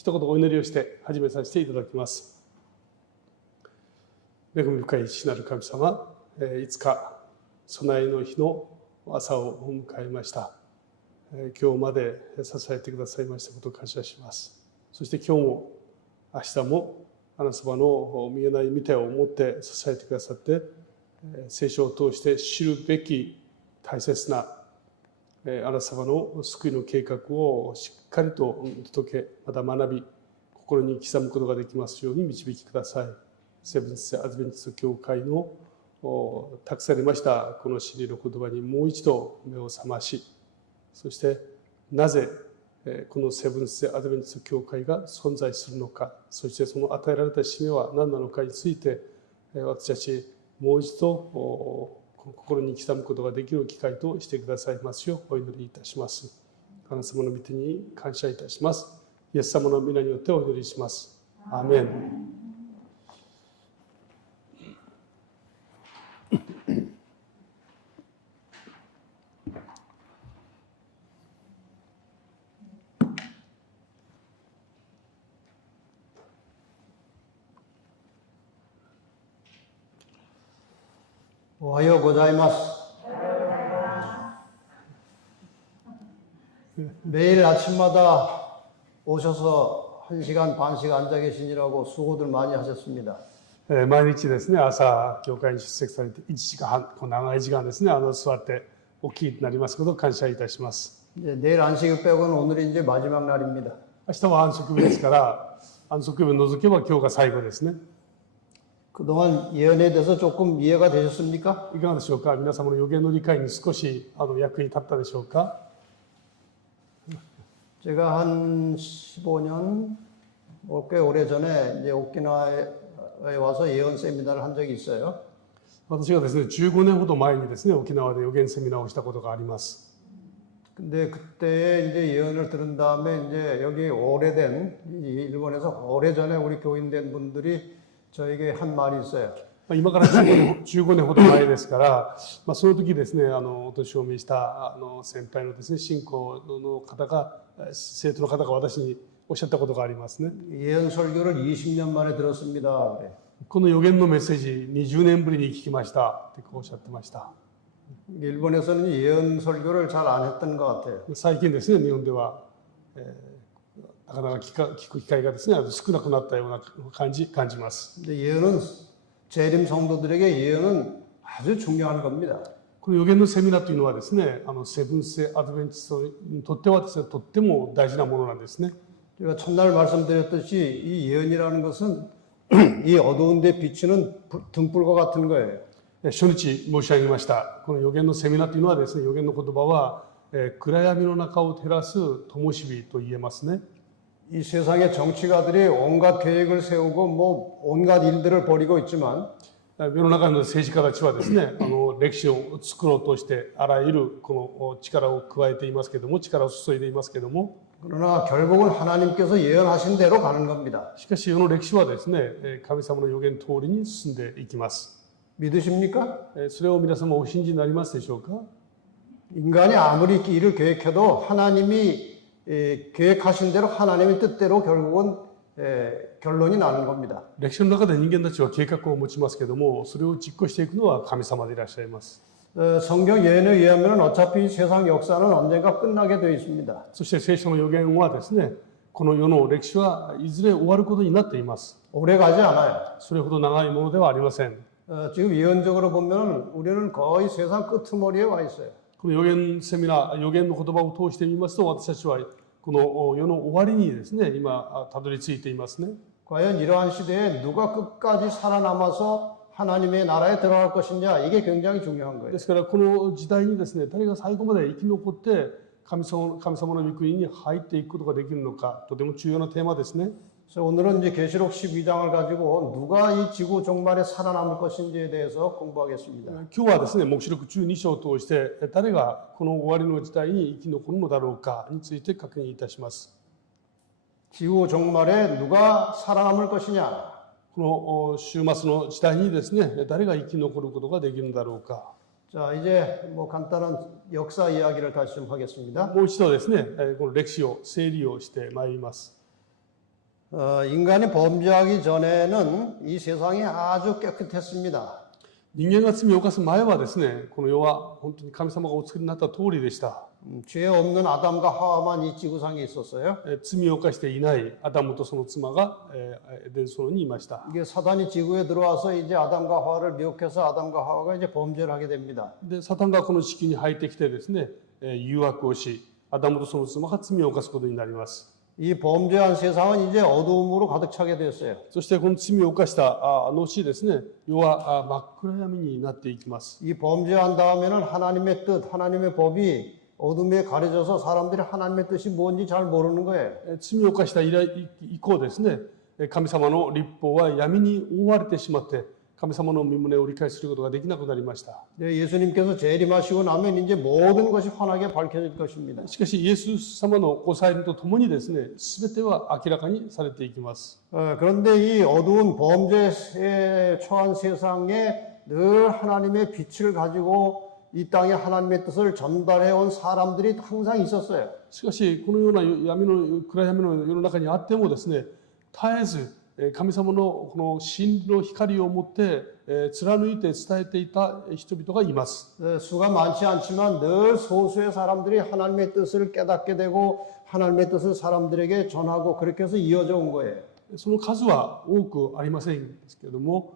一言お祈りをして始めさせていただきます。恵み深い父なる神様、5日備えの日の朝を迎えました。今日まで支えてくださいましたことを感謝します。そして今日も明日もあなた様の見えない御手を持って支えてくださって、聖書を通して知るべき大切なあなた様の救いの計画をしっかりと届け、また学び、心に刻むことができますように導きください。セブンス・アドベンチスト教会の託されましたこの真理の言葉にもう一度目を覚まし、そしてなぜこのセブンス・アドベンチスト教会が存在するのか、そしてその与えられた使命は何なのかについて、私たちもう一度心に刻むことができる機会としてくださいますようお祈りいたします。あなた様の御手に感謝いたします。イエス様の皆によってお祈りします。アーメン。おはようございます。매일 아침마다 오셔서 1시간 반씩 앉아 계시느라고 수고들 많이 하셨습니다. 毎日ですね、朝教会に出席されて1時間半、この長い時間ですね、座ってお聞きになりますことを感謝いたします。 내일 안식일 빼고는 오늘이 이제 마지막 날입니다. 明日は安息日ですから、安息日を除けば今日が最後ですね。 그동안 예언에 대해서 조금 이해가 되셨습니까? いかがでしょうか。皆様の予言の理解に少し役に立ったでしょうか。 제가 한 15년, 꽤 오래전에 이제 오키나와에 와서 예언 세미나를 한 적이 있어요. 私がですね、15年ほど前にですね、沖縄で予言セミナーをしたことがあります。 근데 그때 이제 예언을 들은 다음에 이제 여기 오래된 일본에서 오래전에 우리 교인된 분들이 저에게 한 말이 있어요. 今から15年ほど前ですから、その時ですね、お年を召した先輩のですね、信仰の方が、生徒の方が私におっしゃったことがありますね。 예언 설교를 20년 만에 들었습니다. 그래. この予言のメッセージ20年ぶりに聞きましたっておっしゃってました。 일본에서는 예언 설교를 잘 안 했던 것 같아요. 最近ですね、日本では、なかなか聞く機会がですね、少なくなったような感じます。 근데 예언은 재림 성도들에게 예언은 아주 중요한 겁니다. この予言のセミナーというのはですね、セブンス・アドベンチストにとってはですね、とっても大事なものなんですね。 제가 첫날 말씀드렸듯이 이 예언이라는 것은 이 어두운 데 비치는 등불과 같은 거예요. 初日申し上げました。この予言のセミナーというのはですね、予言の言葉は、暗闇の中を照らす灯火と言えますね。 이 세상의 정치가들이 온갖 계획을 세우고 뭐 온갖 일들을 벌이고 있지만 世の中の政治家たちはですね、歴史を作ろうとしてあらゆるこの力を加えていますけども、力を注いでいますけども、 그러나 결국은 하나님께서 예언하신 대로 가는 겁니다. しかしこの歴史はですね、神様の予言通りに進んでいきます。 믿으십니까? それを皆様お信じになりますでしょうか。 인간이 아무리 일을 계획해도 하나님이 계획하신 대로 하나님의 뜻대로 결국은 결론이 나는 겁니다. 歴史の中で人間たちは計画を持ちますけども、それを実行していくのは神様でいらっしゃいます。 성경 예언에 의하면 어차피 세상 역사는 언젠가 끝나게 되어 있습니다. そして聖書の予言はですね、この世の歴史はいずれ終わることになっています。 오래 가지 않아요. それほど長いものではありません。 지금 예언적으로 보면 우리는 거의 세상 끄트머리에 와 있어요. この予言セミナー、予言の言葉を通してみますと、私たちはこの世の終わりにですね、今たどり着いていますね。 과연 이러한 시대에 누가 끝까지 살아남아서 하나님의 나라에 들어갈 것이냐, 이게 굉장히 중요한 거예요. ですからこの時代にですね、誰が最後まで生き残って神様の御国に入っていくことができるのか、とても重要なテーマですね。 그래서 오늘은 이제 계시록 12장을 가지고 누가 이 지구 종말에 살아남을 것인지에 대해서 공부하겠습니다. 今日はですね、黙示録12章を通して誰がこの終わりの時代に生き残るのだろうかについて確認いたします。 지구 종말에 누가 살아남을 것이냐? この週末の時代にですね、誰が生き残ることができるのだろうか。 자, 이제 뭐 간단한 역사 이야기를 다시 좀 하겠습니다. もう一度ですね、この歴史を整理をしてまいります。 인간이 범죄하기 전에는 이 세상이 아주 깨끗했습니다. 人間が罪を犯す前はですね、この世は本当に神様がお作りになった通りでした。 죄 없는 아담과 하와만 이 지구상에 있었어요. 罪を犯していないアダムとその妻がエデン園にいました。 이게 사단이 지구에 들어와서 이제 아담과 하와를 미혹해서 아담과 하와가 이제 범죄를 하게 됩니다. で、サタンがこの地球に入ってきてですね、誘惑をし、アダムとその妻が罪を犯すことになります。 이 범죄한 세상은 이제 어두움으로 가득 차게 됐어요. そしてこの罪を犯した後ですね、世は真っ暗闇になっていきます。 이 범죄한 다음에는 하나님의 뜻, 하나님의 법이 어둠에 가려져서 사람들이 하나님의 뜻이 뭔지 잘 모르는 거예요. 罪を犯した以降ですね、神様の律法は闇に覆われてしまって、神様の御胸を理解することができなくなりました。 예수님께서 재림하시고 나면 이제 모든 것이 환하게 밝혀질 것입니다. しかし、イエス様のご再臨とともにですね、すべては明らかにされていきます。 그런데 이 어두운 범죄에 처한 세상에 늘 하나님의 빛을 가지고 이 땅에 하나님의 뜻을 전달해 온 사람들이 항상 있었어요. しかし、このような暗闇の世の中にあってもですね、絶えず神様のこの真理の光を持って貫いて伝えていた人々がいます。 수가 많지 않지만 늘 소수의 사람들이 하나님의 뜻을 깨닫게 되고 하나님의 뜻을 사람들에게 전하고 그렇게 해서 이어져 온 거예요. その数は多くありませんけれども、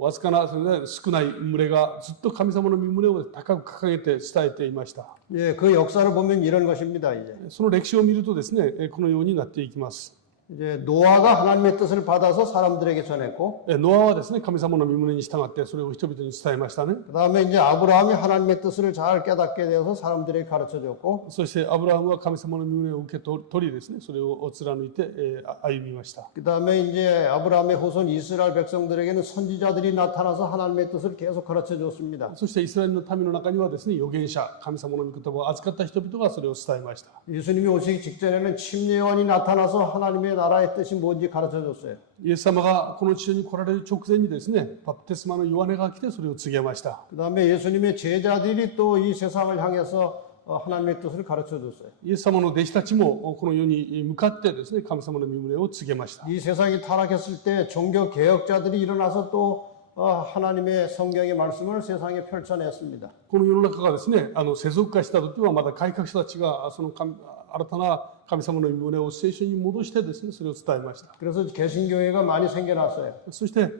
わずかな少ない群れがずっと神様の御胸を高く掲げて伝えていました。 예, 그 역사를 보면 이런 것입니다. 이제. その歴史を見るとですね、このようになっていきます。 이제 노아가 하나님의 뜻을 받아서 사람들에게 전했고, ノアはですね、神様の御胸に従ってそれを人々に伝えましたね。 그다음에 이제 아브라함이 하나님의 뜻을 잘 깨닫게 되어서 사람들에게 가르쳐 줬고, そしてアブラハムは神様の御胸を受け取りですね、それを貫いて歩みました。 그다음에 이제 아브라함의 후손 이스라엘 백성들에게는 선지자들이 나타나서 하나님의 뜻을 계속 가르쳐 줬습니다. そしてイスラエルの民の中にはですね、預言者、神様の御言葉を預かった人々がそれを伝えました。 예수님이 오시기 직전에는 침례요한이 나타나서 하나님의 나라의 뜻이 뭔지 가르쳐 줬어요. イエス様がこの地上に来られる直前にですね、バプテスマのヨハネが来てそれを告げました。 그다음에 예수님의 제자들이 또 이 세상을 향해서 하나님의 뜻을 가르쳐 줬어요. イエス様の弟子たちもこの世に向かってですね、神様の御胸を告げました。 이 세상이 타락했을 때 종교 개혁자들이 일어나서 또 하나님의 성경의 말씀을 세상에 펼쳐냈습니다. この世の中がですね、世俗化した時はまだ改革者たちがその新たな神様の御胸を聖書に戻してですね、それを伝えました。 그래서 개신교회가 많이 생겨났어요. そして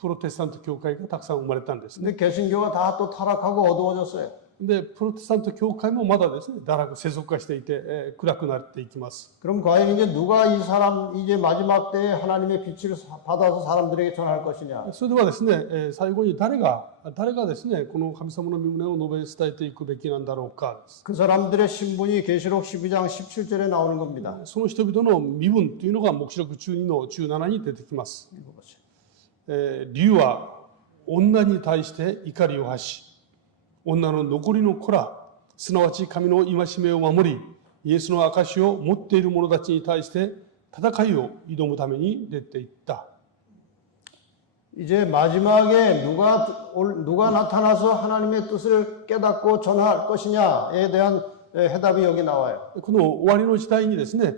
プロテスタント教会がたくさん生まれたんですね。 근데 개신교가 다 또 타락하고 어두워졌어요. で、プロテスタント教会もまだですね、堕落、世俗化していて、暗くなっていきます。 그럼 과연 이제 누가 이 사람 이제 마지막 때에 하나님의 빛을 받아서 사람들에게 전할 것이냐? それではですね、最後に誰がですね、この神様の御胸を述べ伝えていくべきなんだろうか。 그 사람들의 신분이 계시록 12장 17절에 나오는 겁니다. その人々の身分というのが黙示録12の17に出てきます。竜は女に対して怒りを発し、女の残りの子ら、すなわち神の戒めを守り、イエスの証を持っている者たちに対して戦いを挑むために出ていった。 이제 마지막에 누가 나타나서 하나님의 뜻을 깨닫고 전할 것이냐에 대한 해답이 여기 나와요. この終わりの時代にですね、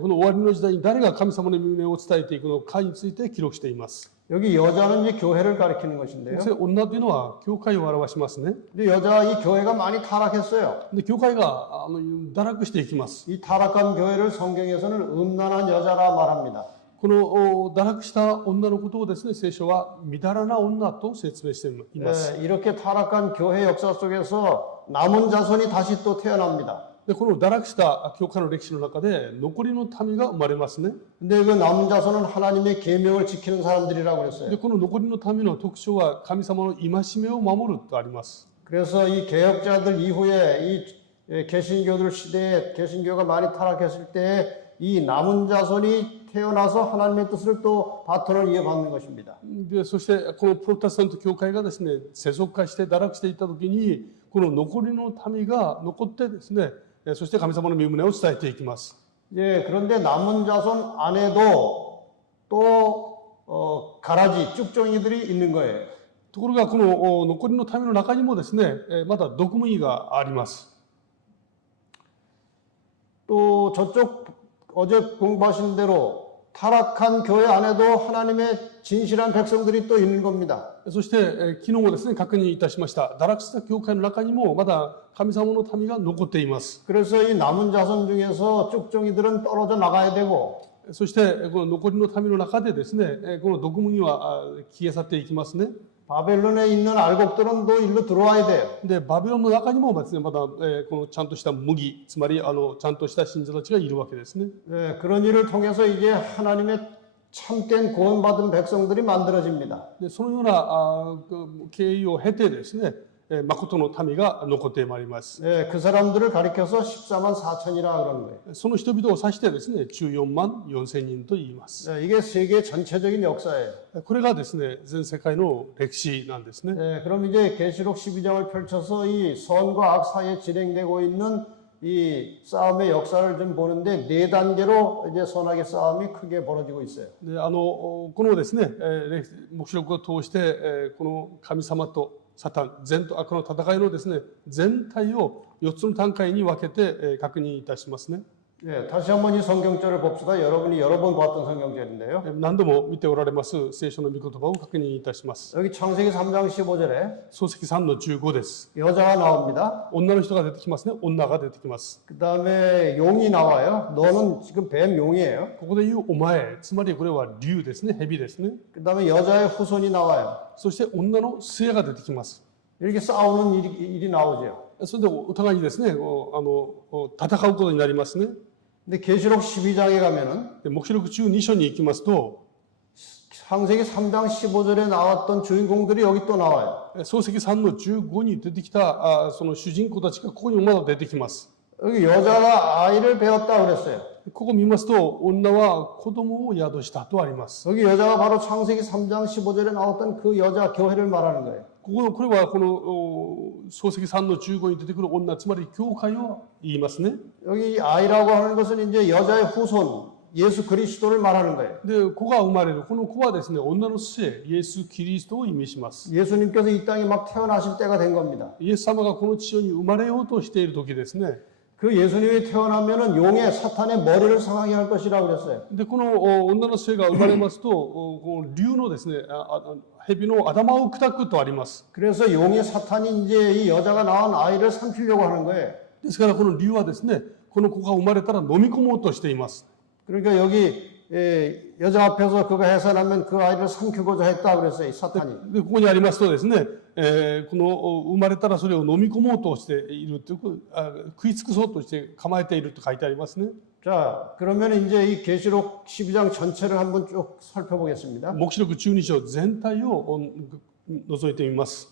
この終わりの時代に誰が神様の御胸を伝えていくのかについて記録しています。 여기 여자는 이제 교회를 가리키는 것인데요. 女というのは教会を表しますね。 근데 이 교회가 많이 타락했어요. で、教会が堕落していきます。 이 타락한 교회를 성경에서는 음란한 여자라 말합니다. この堕落した女のことをですね、聖書はみだらな女と説明しています。 이렇게 타락한 교회 역사 속에서 남은 자손이 다시 또 태어납니다. で、この堕落した教会の歴史の中で残りの民が生まれますね。 근데 그 남은 자손은 하나님의 계명을 지키는 사람들이라고 で、 그랬어요. この残りの民の特徴は神様の戒めを守るとあります。 그래서 이 개혁자들 이후에 이 개신교들 시대에 개신교가 많이 타락했을 때 이 남은 자손이 태어나서 하나님의 뜻을 또 바톤을 이어받는 것입니다. で、そしてこのプロテスタント教会がですね、世俗化して堕落していった時に、この残りの民が残ってですね、そして神様の御胸を伝えていきます。 예, 그런데 남은 자손 안에도 또 가라지 쭉정이들이 있는 거예요. ところがこの残りの民の中にもですね、まだ毒麦があります。 또 저쪽 어제 공부하신 대로 타락한 교회 안에도 하나님의 진실한 백성들이 또 있는 겁니다. そして、昨日もですね、確認いたしました。堕落した教会の中にもまだ神様の民が残っています。 그래서 이 남은 자손 중에서 쭉정이들은 떨어져 나가야 되고 そして、この残りの民の中でですね、この毒麦は消え去っていきますね。 바벨론에 있는 알곡들은 또 일로 들어와야 돼요. で、バビロンの中にもですね、まだ、このちゃんとした麦、つまりちゃんとした信者たちがいるわけですね。 그런 일을 통해서 이제 하나님의 참된 구원받은 백성들이 만들어집니다. で、そのような経緯を経てですね、誠の民が残ってまいります。 그 사람들을 가리켜서 14만 4천이라 그러는 거예요. その人々を指してですね、14万4千人と言います。 이게 세계 전체적인 역사예요. これがですね、全世界の歴史なんですね。 그럼 이제 계시록 12장을 펼쳐서 이 선과 악 사이에 진행되고 있는 이 싸움의 역사를 좀 보는데 네 단계로 이제 선악의 싸움이 크게 벌어지고 있어요. で、このですね、黙示録を通して、この神様とサタン、善と悪の戦いのですね、全体を4つの段階に分けて確認いたしますね。 다시 한번 이 성경절을 봅시다. 여러분이 여러 번 봤던 성경절인데요. 何度も見ておられます聖書の御言葉を確認いたします。 여기 창세기 3장 15절에 創世記3の15です。 여자가 나옵니다. 女の人が出てきますね。女が出てきます。 그 다음에 용이 나와요. 너는 지금 뱀 용이에요. ここで言うお前、つまりこれは竜ですね。蛇ですね。 그 다음에 여자의 후손이 나와요. そして女の末が出てきます。 이렇게 싸우는 일이 나오죠. それでお互いにですね、戦うことになりますね。 근데 계시록 12장에 가면은 で黙示録12章に行きますと、 창세기 3장 15절에 나왔던 주인공들이 여기 또 나와요. 創世記3の15に出てきたその主人公たちがここにまだ出てきます。 여기 여자가 아이를 배웠다 그랬어요. ここ見ますと、女は子供を宿したとあります。 여기 여자가 바로 창세기 3장 15절에 나왔던 그 여자 교회를 말하는 거예요. これはこの創世記3の15に出てくる女、つまり教会を言いますね。 여기 아이라고 하는 것은 이제 여자의 후손 예수 그리스도를 말하는 거예요. で、子が生まれる。この子はですね、女の末、イエス・キリストを意味します。 예수님께서 이 땅에 막 태어나실 때가 된 겁니다. イエス様がこの地上に生まれようとしている時ですね。 그 예수님이 태어나면은 용의 사탄의 머리를 상하게 할 것이라고 그랬어요. で、この女の末が生まれますと、この竜のですね、蛇の頭を砕くとあります。 그래서 용의 사탄이 이제 이 여자가 낳은 아이를 삼키려고 하는 거예요. ですからこの竜はですね、この子が生まれたら飲み込もうとしています。 그러니까 여기 여자 앞에서 그가 해산하면 그 아이를 삼키고자 했다 그랬어요. 이 사탄이. で、ここにありますとですね、この生まれたらそれを飲み込もうとしているという、食い尽くそうとして構えていると書いてありますね。 자, 그러면 이제 이 계시록 12장 전체를 한번 쭉 살펴보겠습니다. 黙示録12章全体を覗いてみます。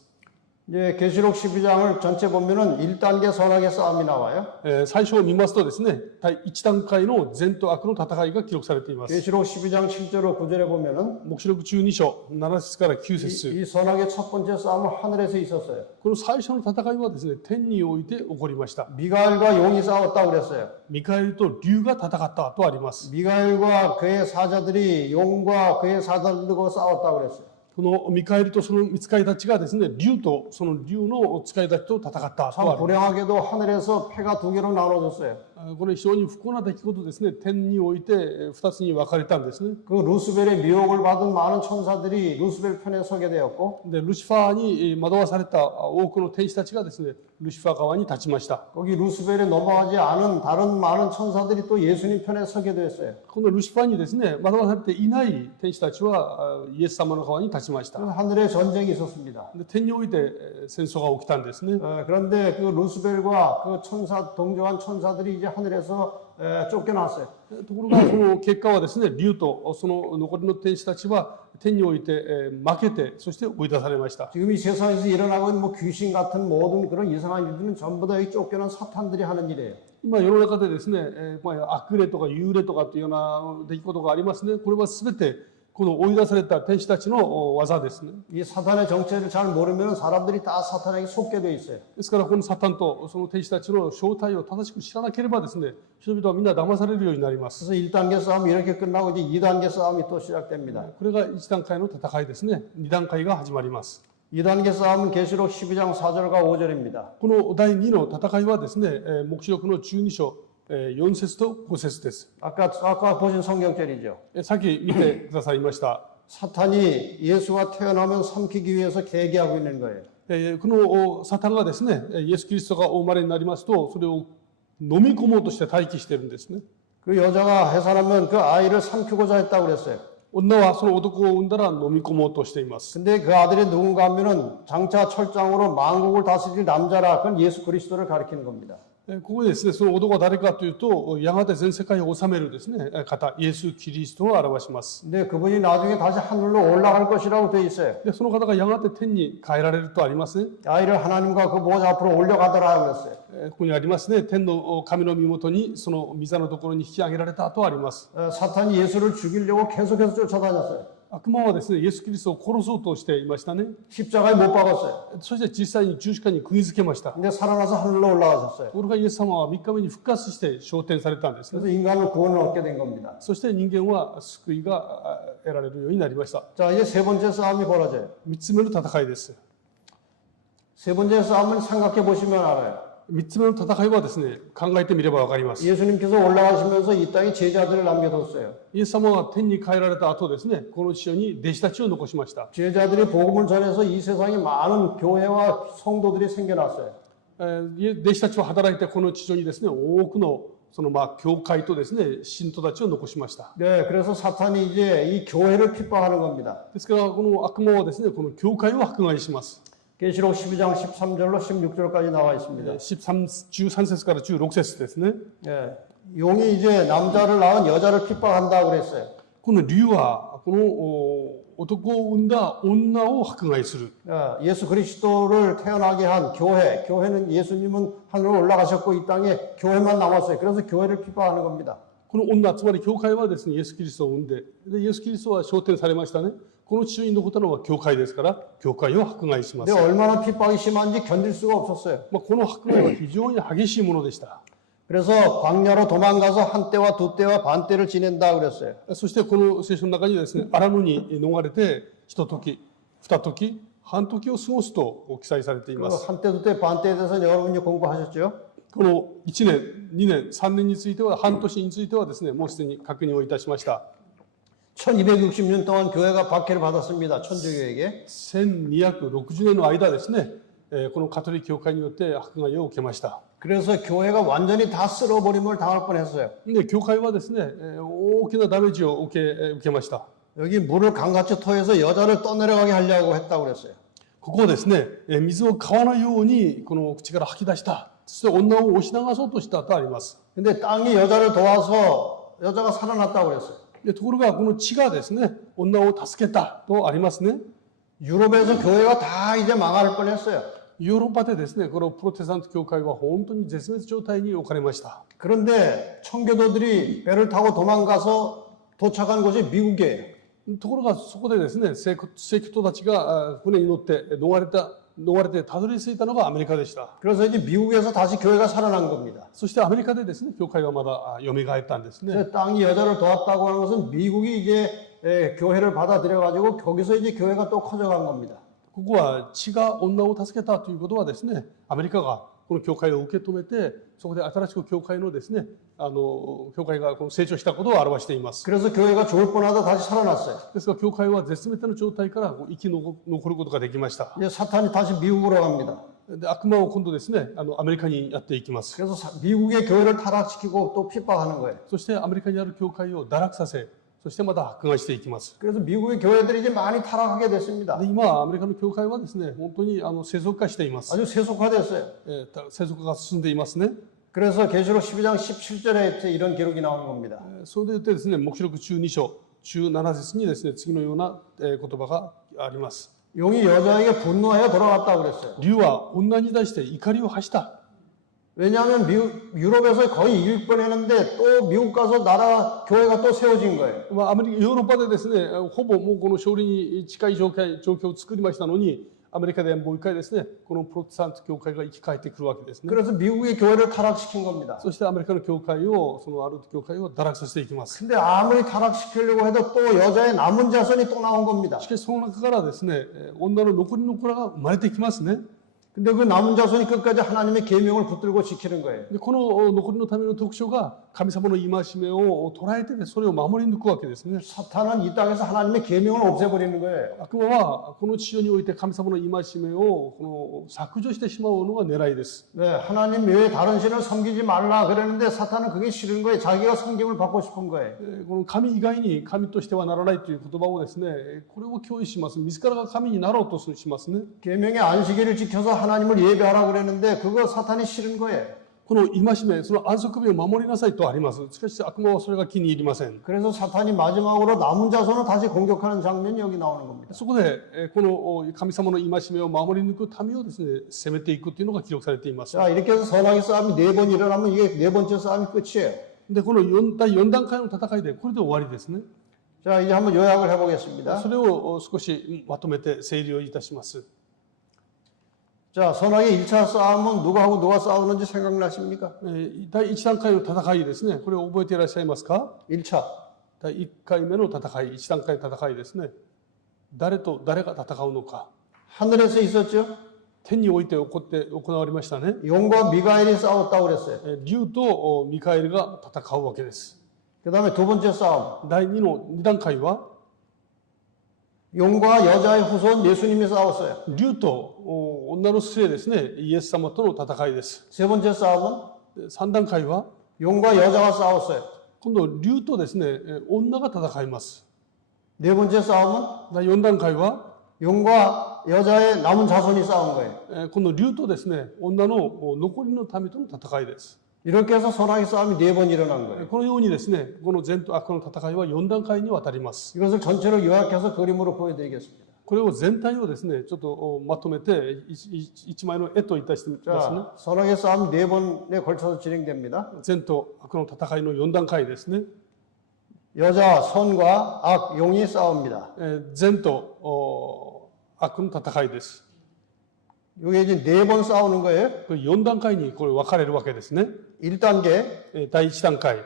이제 계시록 12장을 전체 보면은 1단계 선악의 싸움이 나와요. 最初を見ますとですね、第1段階の善と悪の戦いが記録されています。 계시록 12장 7절로 9절에 보면은 黙示録12章7節から9節 이 선악의 첫 번째 싸움은 하늘에서 있었어요. この最初の戦いはですね、天において起こりました。 미가엘과 용이 싸웠다고 그랬어요. ミカエルと竜が戦ったとあります。 미가엘과 그의 사자들이 용과 그의 사자들과 싸웠다고 그랬어요. このミカエルとその御使いたちがですね、竜とその竜の使いたちと戦ったと 참 あります。 불행하게도 하늘에서 패가 두 개로 나눠졌어요. これ非常に不幸な出来事ですね。天において2つに分かれたんですね。 그 루스벨의 미혹을 받은 많은 천사들이 루스벨 편에 서게 되었고 で、ルシファーに惑わされた多くの天使たちがですね、ルシファー側に立ちました。 거기 루스벨에 넘어가지 않은 다른 많은 천사들이 또 예수님 편에 서게 됐어요. このルシファーにですね、惑わされていない天使たちはイエス様の側に立ちました。 그래서 하늘에 전쟁이 있었습니다. で、天において戦争が起きたんですね。 그런데 그 루스벨과 그 천사 동조한 천사들이 이제 하늘에서 쫓겨났어요. ところがその結果はですね、竜とその残りの天使たちは天において負けて、そして追い出されました。 지금 이 세상에서 일어나고 있는 뭐 귀신 같은 모든 그런 이상한 일들은 전부 다 이 쫓겨난 사탄들이 하는 일이에요. 今世の中でですね、悪霊とか幽霊とかというような出来事がありますね。これはすべてこの追い出された天使たちの技ですね。 이 사탄의 정체를 잘 모르면 사람들이 다 사탄에게 속게 돼 있어요. ですからこのサタンとその天使たちの正体を正しく知らなければですね、人々はみんな騙されるようになります。 그래서 1단계 싸움이 이렇게 끝나고 이제 2단계 싸움이 또 시작됩니다. これが1段階の戦いですね。2段階が始まります。 2단계 싸움은 계시록 12장 4절과 5절입니다. この第2の戦いはですね、黙示録の12章4節と5節です。 아까 보신 성경절이죠. さっき見てくださいました。 사탄이 예수가 태어나면 삼키기 위해서 계기하고 있는 거예요. このサタンがですね、イエス・キリストがお生まれになりますと、それを飲み込もうとして待機しているんですね。 그 여자가 해산하면 그 아이를 삼키고자 했다고 그랬어요. 女はその男を産んだら飲み込もうとしています。 근데 그 아들이 누군가 하면은 장차 철장으로 만국을 다스릴 남자라. 그건 예수 그리스도를 가리키는 겁니다. ここでですね、その男は誰かというと、やがて全世界を治めるですね、方、イエス・キリストを表します。 근데 그분이 나중에 다시 하늘로 올라갈 것이라고 되어 있어요. で、その方がやがて天に変えられるとありますね。 아이를 하나님과 그 보좌 앞으로 올려가더라 그랬어요. ここにありますね、天の神の身元に、その御座のところに引き上げられたとあります。 사탄이 예수를 죽이려고 계속해서 쫓아다녔어요. 悪魔はですね、イエス・キリストを殺そうとしていましたね。 십자가에 못 박았어요. そして実際に十字架に釘付けました。 근데 살아나서 하늘로 올라가셨어요. ところがイエス様は3日目に復活して昇天されたんですね。 그래서 인간은 구원을 얻게 된 겁니다. そして人間は救いが得られるようになりました。 자, 이제 세 번째 싸움이 벌어져요. 3つ目の戦いです。 세 번째 싸움은 생각해 보시면 알아요. 3つ目の戦いはですね、考えてみればわかります。 예수님께서 올라가시면서 이 땅에 제자들을 남겨뒀어요. イエス様が天に帰られた後ですね、この地上に弟子たちを残しました。 제자들이 복음을 전해서 이 세상에 많은 교회와 성도들이 생겨났어요. 弟子たちは働いてこの地上にですね、多くのその教会とですね、信徒たちを残しました。 네, 그래서 사탄이 이제 이 교회를 핍박하는 겁니다. ですからこの悪魔はですね、この教会を迫害します。 계시록 12장 13절로 16절까지 나와 있습니다. 13節から16節ですね。 예, 용이 이제 남자를 낳은 여자를 핍박한다고 그랬어요. この竜はこの男を産んだ女を迫害する。 예수 그리스도를 태어나게 한 교회, 교회는 예수님은 하늘로 올라가셨고 이 땅에 교회만 남았어요. 그래서 교회를 핍박하는 겁니다. この女、つまり教会はですね、イエス・キリストを産んで、イエス・キリストは昇天されましたね。この地上に残ったのは教会ですから、教会を迫害します。 근데 얼마나 핍박이 심한지 견딜 수가 없었어요. この迫害は非常に激しいものでした。 그래서 광야로 도망가서 한 때와 두 때와 반 때를 지낸다 그랬어요. そしてこの聖書の中にはですね、荒野に逃れて、一時、二時、半時を過ごすと記載されています。 한 때, 두 때, 반 때에 대해서 여러분이 공부하셨죠? この1年、2年、3年については、半年についてはですね、もうすでに確認をいたしました。 1260년 동안 교회가 박해를 받았습니다. 천주교에게. 1260年の間ですね、このカトリック教会によって迫害を受けました。 그래서 교회가 완전히 다 쓸어버림을 당할 뻔했어요. で、教会はですね、大きなダメージを受けました。 여기 물을 강같이 토해서 여자를 떠내려가게 하려고 했다고 그랬어요. ここをですね、水を川のようにこの口から吐き出した。そして女を押し流そうとしたとあります。 근데 땅이 여자를 도와서 여자가 살아났다고 그랬어요. でところがこの地がですね、女を助けたとありますね。 유럽에서 교회가 다 이제 망할 뻔했어요. ヨーロッパでですね、このプロテスタント教会は本当に絶滅状態に置かれました。 그런데 청교도들이 배를 타고 도망가서 도착한 곳이 미국이에요. ところがそこでですね、聖教徒たちが船に乗って逃れてたどり着いたのがアメリカでした。 그래서 이제 미국에서 다시 교회가 살아난 겁니다. そしてアメリカでですね、教会がまだ蘇ったんですね。 그래서 땅이 여자를 도왔다고 하는 것은 미국이 이제 교회를 받아들여 가지고 거기서 이제 교회가 또 커져간 겁니다. ここは地が女を助けたということはですね、アメリカがこの教会を受け止めて、そこで新しく教会のですね、教会がこの成長したことを表しています。 그래서 교회가 죽을 뻔하다 다시 살아났어요. ですから教会は絶滅の状態から生き残ることができました。 이제 사탄이 다시 미국으로 갑니다. で、悪魔は今度ですね、アメリカにやっていきます。 그래서 미국의 교회를 타락시키고 또 핍박하는 거예요. そしてアメリカにある教会を堕落させ、そしてまた迫害していきます。 그래서 미국의 교회들이 이제 많이 타락하게 됐습니다. で、今アメリカの教会はですね、本当に世俗化しています。 아주 세속화됐어요. 世俗化が進んでいますね。 그래서 계시록 12장 17절에 이런 기록이 나오는 겁니다. それで言ってですね、黙示録12章17節にですね、次のような言葉があります。 용이 여자에게 분노하여 돌아갔다고 그랬어요. 竜は女に対して怒りを発した。 왜냐하면 유럽에서 거의 이길 뻔했는데 또 미국 가서 나라 교회가 또 세워진 거예요. アメリカ、ヨーロッパでですね、ほぼもうこの勝利に近い状況を作りましたのに、アメリカでもう一回ですね、このプロテスタント教会が生き返ってくるわけですね。 그래서 미국의 교회를 타락시킨 겁니다. そしてアメリカの教会を、そのある教会を堕落させていきます。 근데 아무리 타락시키려고 해도 또 여자의 남은 자손이 또 나온 겁니다. しかしその中からですね、女の残りの子らが生まれてきますね。 근데 그 남은 자손이 끝까지 하나님의 계명을 붙들고 지키는 거예요. でこの残りのための特徴が神様の戒めを捉えてね、それを守り抜くわけですね。 사탄은 이 땅에서 하나님의 계명을 없애버리는 거예요. 悪魔はこの地上において神様の戒めをこの削除してしまうのが狙いです。 네, 하나님 외에 다른 신을 섬기지 말라 그랬는데 사탄은 그게 싫은 거예요. 자기가 섬김을 받고 싶은 거예요. この神以外に神としてはならないという言葉をですね、これを共有します。自らが神になろうとしますね。 계명의 안식일을 지켜서 하나님을 예배하라 그랬는데 그거 사탄이 싫은 거예요. この戒め、その安息日を守りなさいとあります。しかし悪魔はそれが気に入りません。 그래서 사탄이 마지막으로 남은 자손을 다시 공격하는 장면이 여기 나오는 겁니다. そこでこの神様の戒めを守り抜く民をですね、攻めていくというのが記録されています。 자, 이렇게 해서 선악의 싸움이 4번 일어나면 이게 4번째 싸움이 끝이에요. で、この第4段階の戦いでこれで終わりですね。 자, 이제 한번 요약을 해보겠습니다. それを少しまとめて整理をいたします。 자, 선악의 1차 싸움은 누가 하고 누가 싸우는지 생각나십니까? 第1段階の戦いですね。これを覚えていらっしゃいますか？ 1차. 第1回目の戦い、1段階の戦いですね。誰と誰が戦うのか。 하늘에서 있었죠? 天において行われましたね。 용과 미가엘이 싸웠다고 그랬어요. 竜とミカエルが戦うわけです。 그 다음에 두 번째 싸움. 第2段階は 용과 여자의 후손 예수님이 싸웠어요. 竜と女の末ですね、イエス様との戦いです。 세 번째 싸움은 3段階は 용과 여자가 싸웠어요. 今度竜とですね、女が戦います。 네 번째 싸움은 第4段階は 용과 여자의 남은 자손이 싸운 거예요. この竜とですね、女の残りの民との戦いです。 이렇게 해서 선악의 싸움이 4번 일어난 거예요. このようにですね、この善と悪の戦いは4段階にわたります。 이것을 전체로 요약해서 그림으로 보여드리겠습니다. これを全体をですね、ちょっとまとめて一枚の絵といたしますね。 자, 선악의 싸움 4번에 걸쳐서 진행됩니다. 善と悪の戦いの4段階ですね。 여자, 선과 악, 용이 싸웁니다. 善と悪の戦いです。 이게 이제 4번 싸우는 거예요. 4段階にこれ分かれるわけですね。 1단계. 第1段階。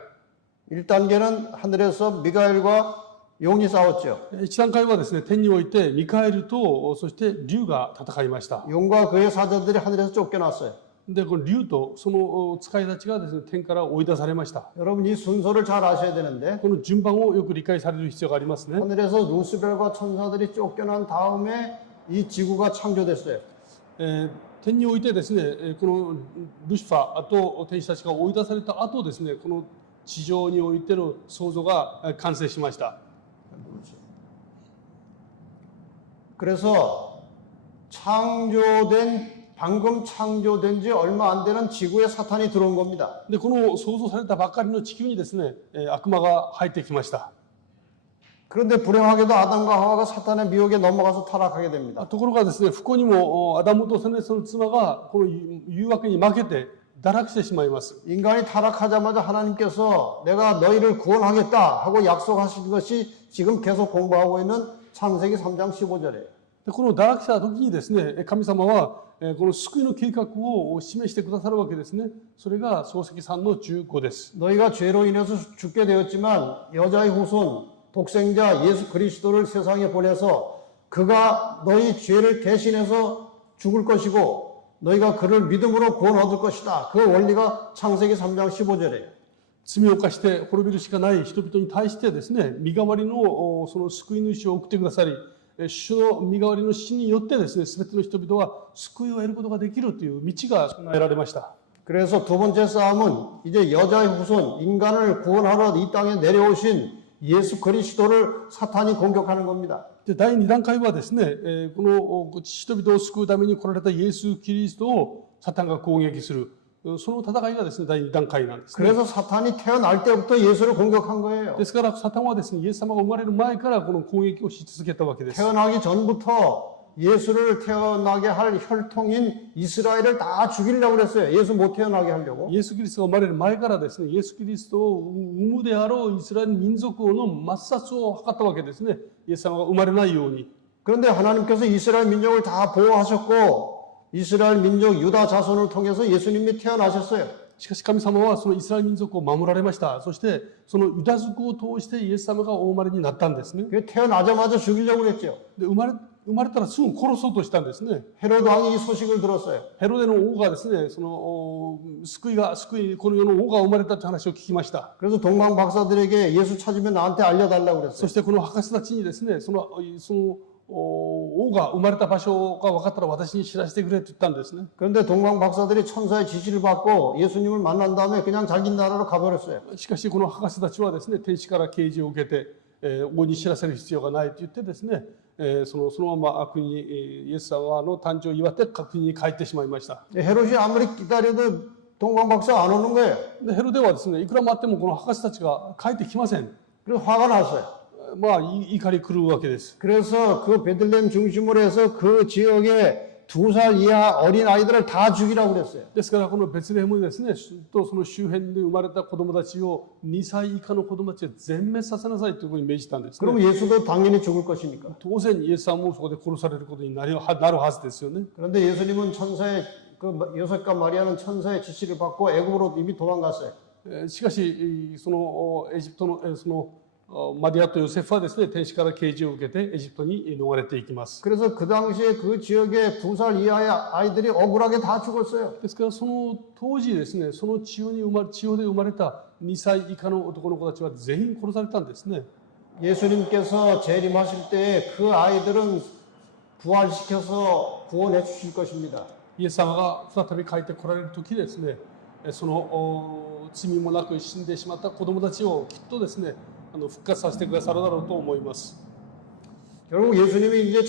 1단계는 하늘에서 미가엘과 용이 싸웠죠. 1段階はですね、天においてミカエルとそして竜が戦いました。 용과 그의 사자들이 하늘에서 쫓겨났어요. で、この竜とその使いたちがですね、天から追い出されました。 여러분 이 순서를 잘 아셔야 되는데 この順番をよく理解される必要がありますね。 하늘에서 루시벨과 천사들이 쫓겨난 다음에 이 지구가 창조됐어요. 天においてですね、このルシファーと天使たちが追い出された後ですね、この地上においての創造が完成しました。 그래서 방금 창조된 지 얼마 안 되는 지구에 사탄이 들어온 겁니다. で、この創造されたばっかりの地球にですね、悪魔が入ってきました。 그런데 불행하게도 아담과 하와가 사탄의 미혹에 넘어가서 타락하게 됩니다. ところがですね、不幸にもアダムとその妻がこの誘惑に負けて堕落してしまいます。 인간이 타락하자마자 하나님께서 내가 너희를 구원하겠다 하고 약속하신 것이 지금 계속 공부하고 있는 창세기 3장 15절이에요. でこの堕落した時にですね、神様はこの救いの計画を示してくださるわけですね。それが創世記3の15です。 너희가 죄로 인해서 죽게 되었지만 여자의 후손 독생자 예수 그리스도를 세상에 보내서 그가 너희 죄를 대신해서 죽을 것이고 너희가 그를 믿음으로 구원 얻을 것이다. 그 원리가 창세기 3장 15절이에요. 罪を犯して滅びるしかない人々に対してですね、身代わりのその救い主を送ってくださり、主の身代わりの死によってですね、すべての人々は救いを得ることができるという道が備えられました。 그래서 두 번째 싸움은 이제 여자의 후손 인간을 구원하러 이 땅에 내려오신 예수 그리스도를 사탄이 공격하는 겁니다. で第2段階はですね、この人々を救うために来られたイエス・キリストをサタンが攻撃する、その戦いがですね、第2段階なんですね。 그래서 사탄이 태어날 때부터 예수를 공격한 거예요. ですからサタンはですね、イエス様が生まれる前からこの攻撃をし続けたわけです。 태어나기 전부터 예수를 태어나게 할 혈통인 이스라엘을 다 죽이려고 그랬어요. 예수 못 태어나게 하려고. イエス・キリストが生まれる前からですね、イエス・キリストを生むであろうイスラエル民族の抹殺を図ったわけですね。イエス様が生まれないように。 그런데 하나님께서 이스라엘 민족을 다 보호하셨고 이스라엘 민족 유다 자손을 통해서 예수님이 태어나셨어요. しかし神様はそのイスラエル民族を守られました。そしてそのユダ族を通してイエス様がお生まれになったんですね。 태어나자마자 죽이려고 그랬죠. で生まれ生まれたらすぐ殺そうとしたんですね。 헤롯 왕이 이 소식을 들었어요. ヘロデの王がですね、救い、この世の王が生まれたという話を聞きました。 그래서 동방 박사들에게 예수 찾으면 나한테 알려달라고 そ 그랬어요. してこの博士たちにですね、王が生まれた場所が分かったら私に知らせてくれと言ったんですね。 그런데 동방 박사들이 천사의 지시를 받고 예수님을 만난 다음에 그냥 자기 나라로 가버렸어요. しかしこの博士たちはですね、天使から啓示を受けて、王に知らせる必要がないと言ってですね、そのまま国にイエス様の誕生を祝って国に帰ってしまいました。 헤롯이 아무리 기다려도 동방 박사 안 오는 거예요. でヘロデはですね、いくら待ってもこの博士たちが帰ってきません。 그래서 화가 났어요. まあ怒り狂うわけです。 그래서 그 베들레헴 중심으로 해서 그 지역에 2살 이하 어린 아이들을 다 죽이라고 그랬어요. ですからこのベツレヘムですね、とその周辺で生まれた子供たちを2歳以下の子供たちを全滅させなさいというふうに命じたんですね。 그럼 예수도 당연히 죽을 것이니까. 当然イエス様もそこで殺されることになるはずですよね。 그런데 예수님은 천사의 그 요셉과 마리아는 천사의 지시를 받고 애굽으로 이미 도망갔어요. しかしそのエジプトのそのマリアとヨセフはですね、天使から啓示を受けてエジプトに逃れていきます。 그래서 그 당시에 그 지역에 2살 이하의 아이들이 억울하게 다 죽었어요. ですからその当時ですね、その地方で生まれた2歳以下の男の子たちは全員殺されたんですね。 예수님께서 재림하실 때 그 아이들은 부활시켜서 구원해 주실 것입니다. イエス様が再び帰ってこられる時ですね、その罪もなく死んでしまった子供たちをきっとですね、復活させてくださるだろうと思います。 결국 예수님이 이제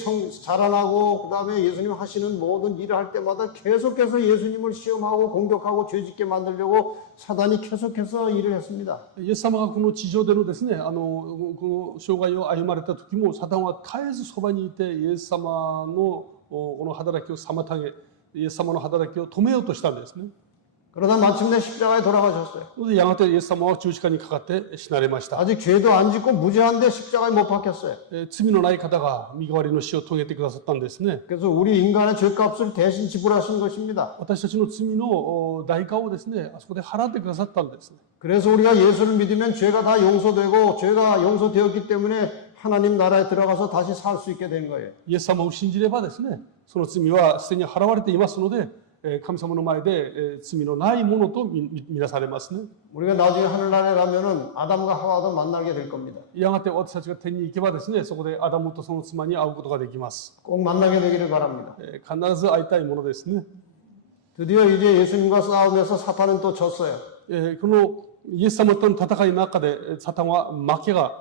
자라나고 그다음에 예수님 하시는 모든 일을 할 때마다 계속해서 예수님을 시험하고 공격하고 죄짓게 만들려고 사단이 계속해서 일을 했습니다. イエス様がこの地上でのですね、この生涯を歩まれた時もサタンは絶えずそばにいてイエス様のこの働きを妨げ、イエス様の働きを止めようとしたんですね。 그러다 마침내 십자가에 돌아가셨어요. やがてイエス様は十字架にかかって死なれました。 아직 죄도 안 짓고 무죄한데 십자가에 못 박혔어요. 罪のない方が身代わりの死を遂げてくださったんですね。 그래서 우리 인간의 죄값을 대신 지불하신 것입니다. 私たちの罪の代価をですね、あそこで払ってくださったんです。 그래서 우리가 예수를 믿으면 죄가 다 용서되고 죄가 용서되었기 때문에 하나님 나라에 들어가서 다시 살 수 있게 된 거예요. イエス様を信じればですね、その罪はすでに払われていますので、神様の前で罪のないものと見なされますね。 우리가 나중에 하늘나라에 가면은 아담과 하와도 만나게 될 겁니다. やがて私たちが天に行けばですね、そこでアダムとその妻に会うことができます。 꼭 만나게 되기를 바랍니다. 必ず会いたいものですね。 드디어 이제 예수님과 싸우면서 사탄은 또 졌어요. このイエス様との戦いの中でサタンは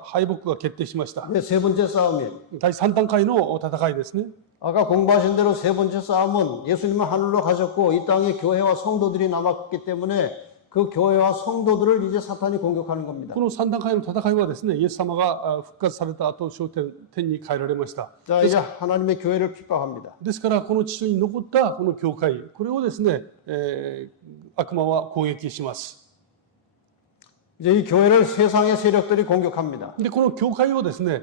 敗北が決定しました。 이제 세 번째 싸움이에요. 第3段階の戦いですね。 아까 공부하신 대로 세 번째 싸움은 예수님은 하늘로 가셨고 이 땅에 교회와 성도들이 남았기 때문에 그 교회와 성도들을 이제 사탄이 공격하는 겁니다. この3段階の戦いはですね、イエス様が復活された後、天に帰られました。 자, 이제 하나님의 교회를 핍박합니다. ですからこの地上に残ったこの教会、これをですね、悪魔は攻撃します。 이제 이 교회를 세상의 세력들이 공격합니다. でこの教会をですね、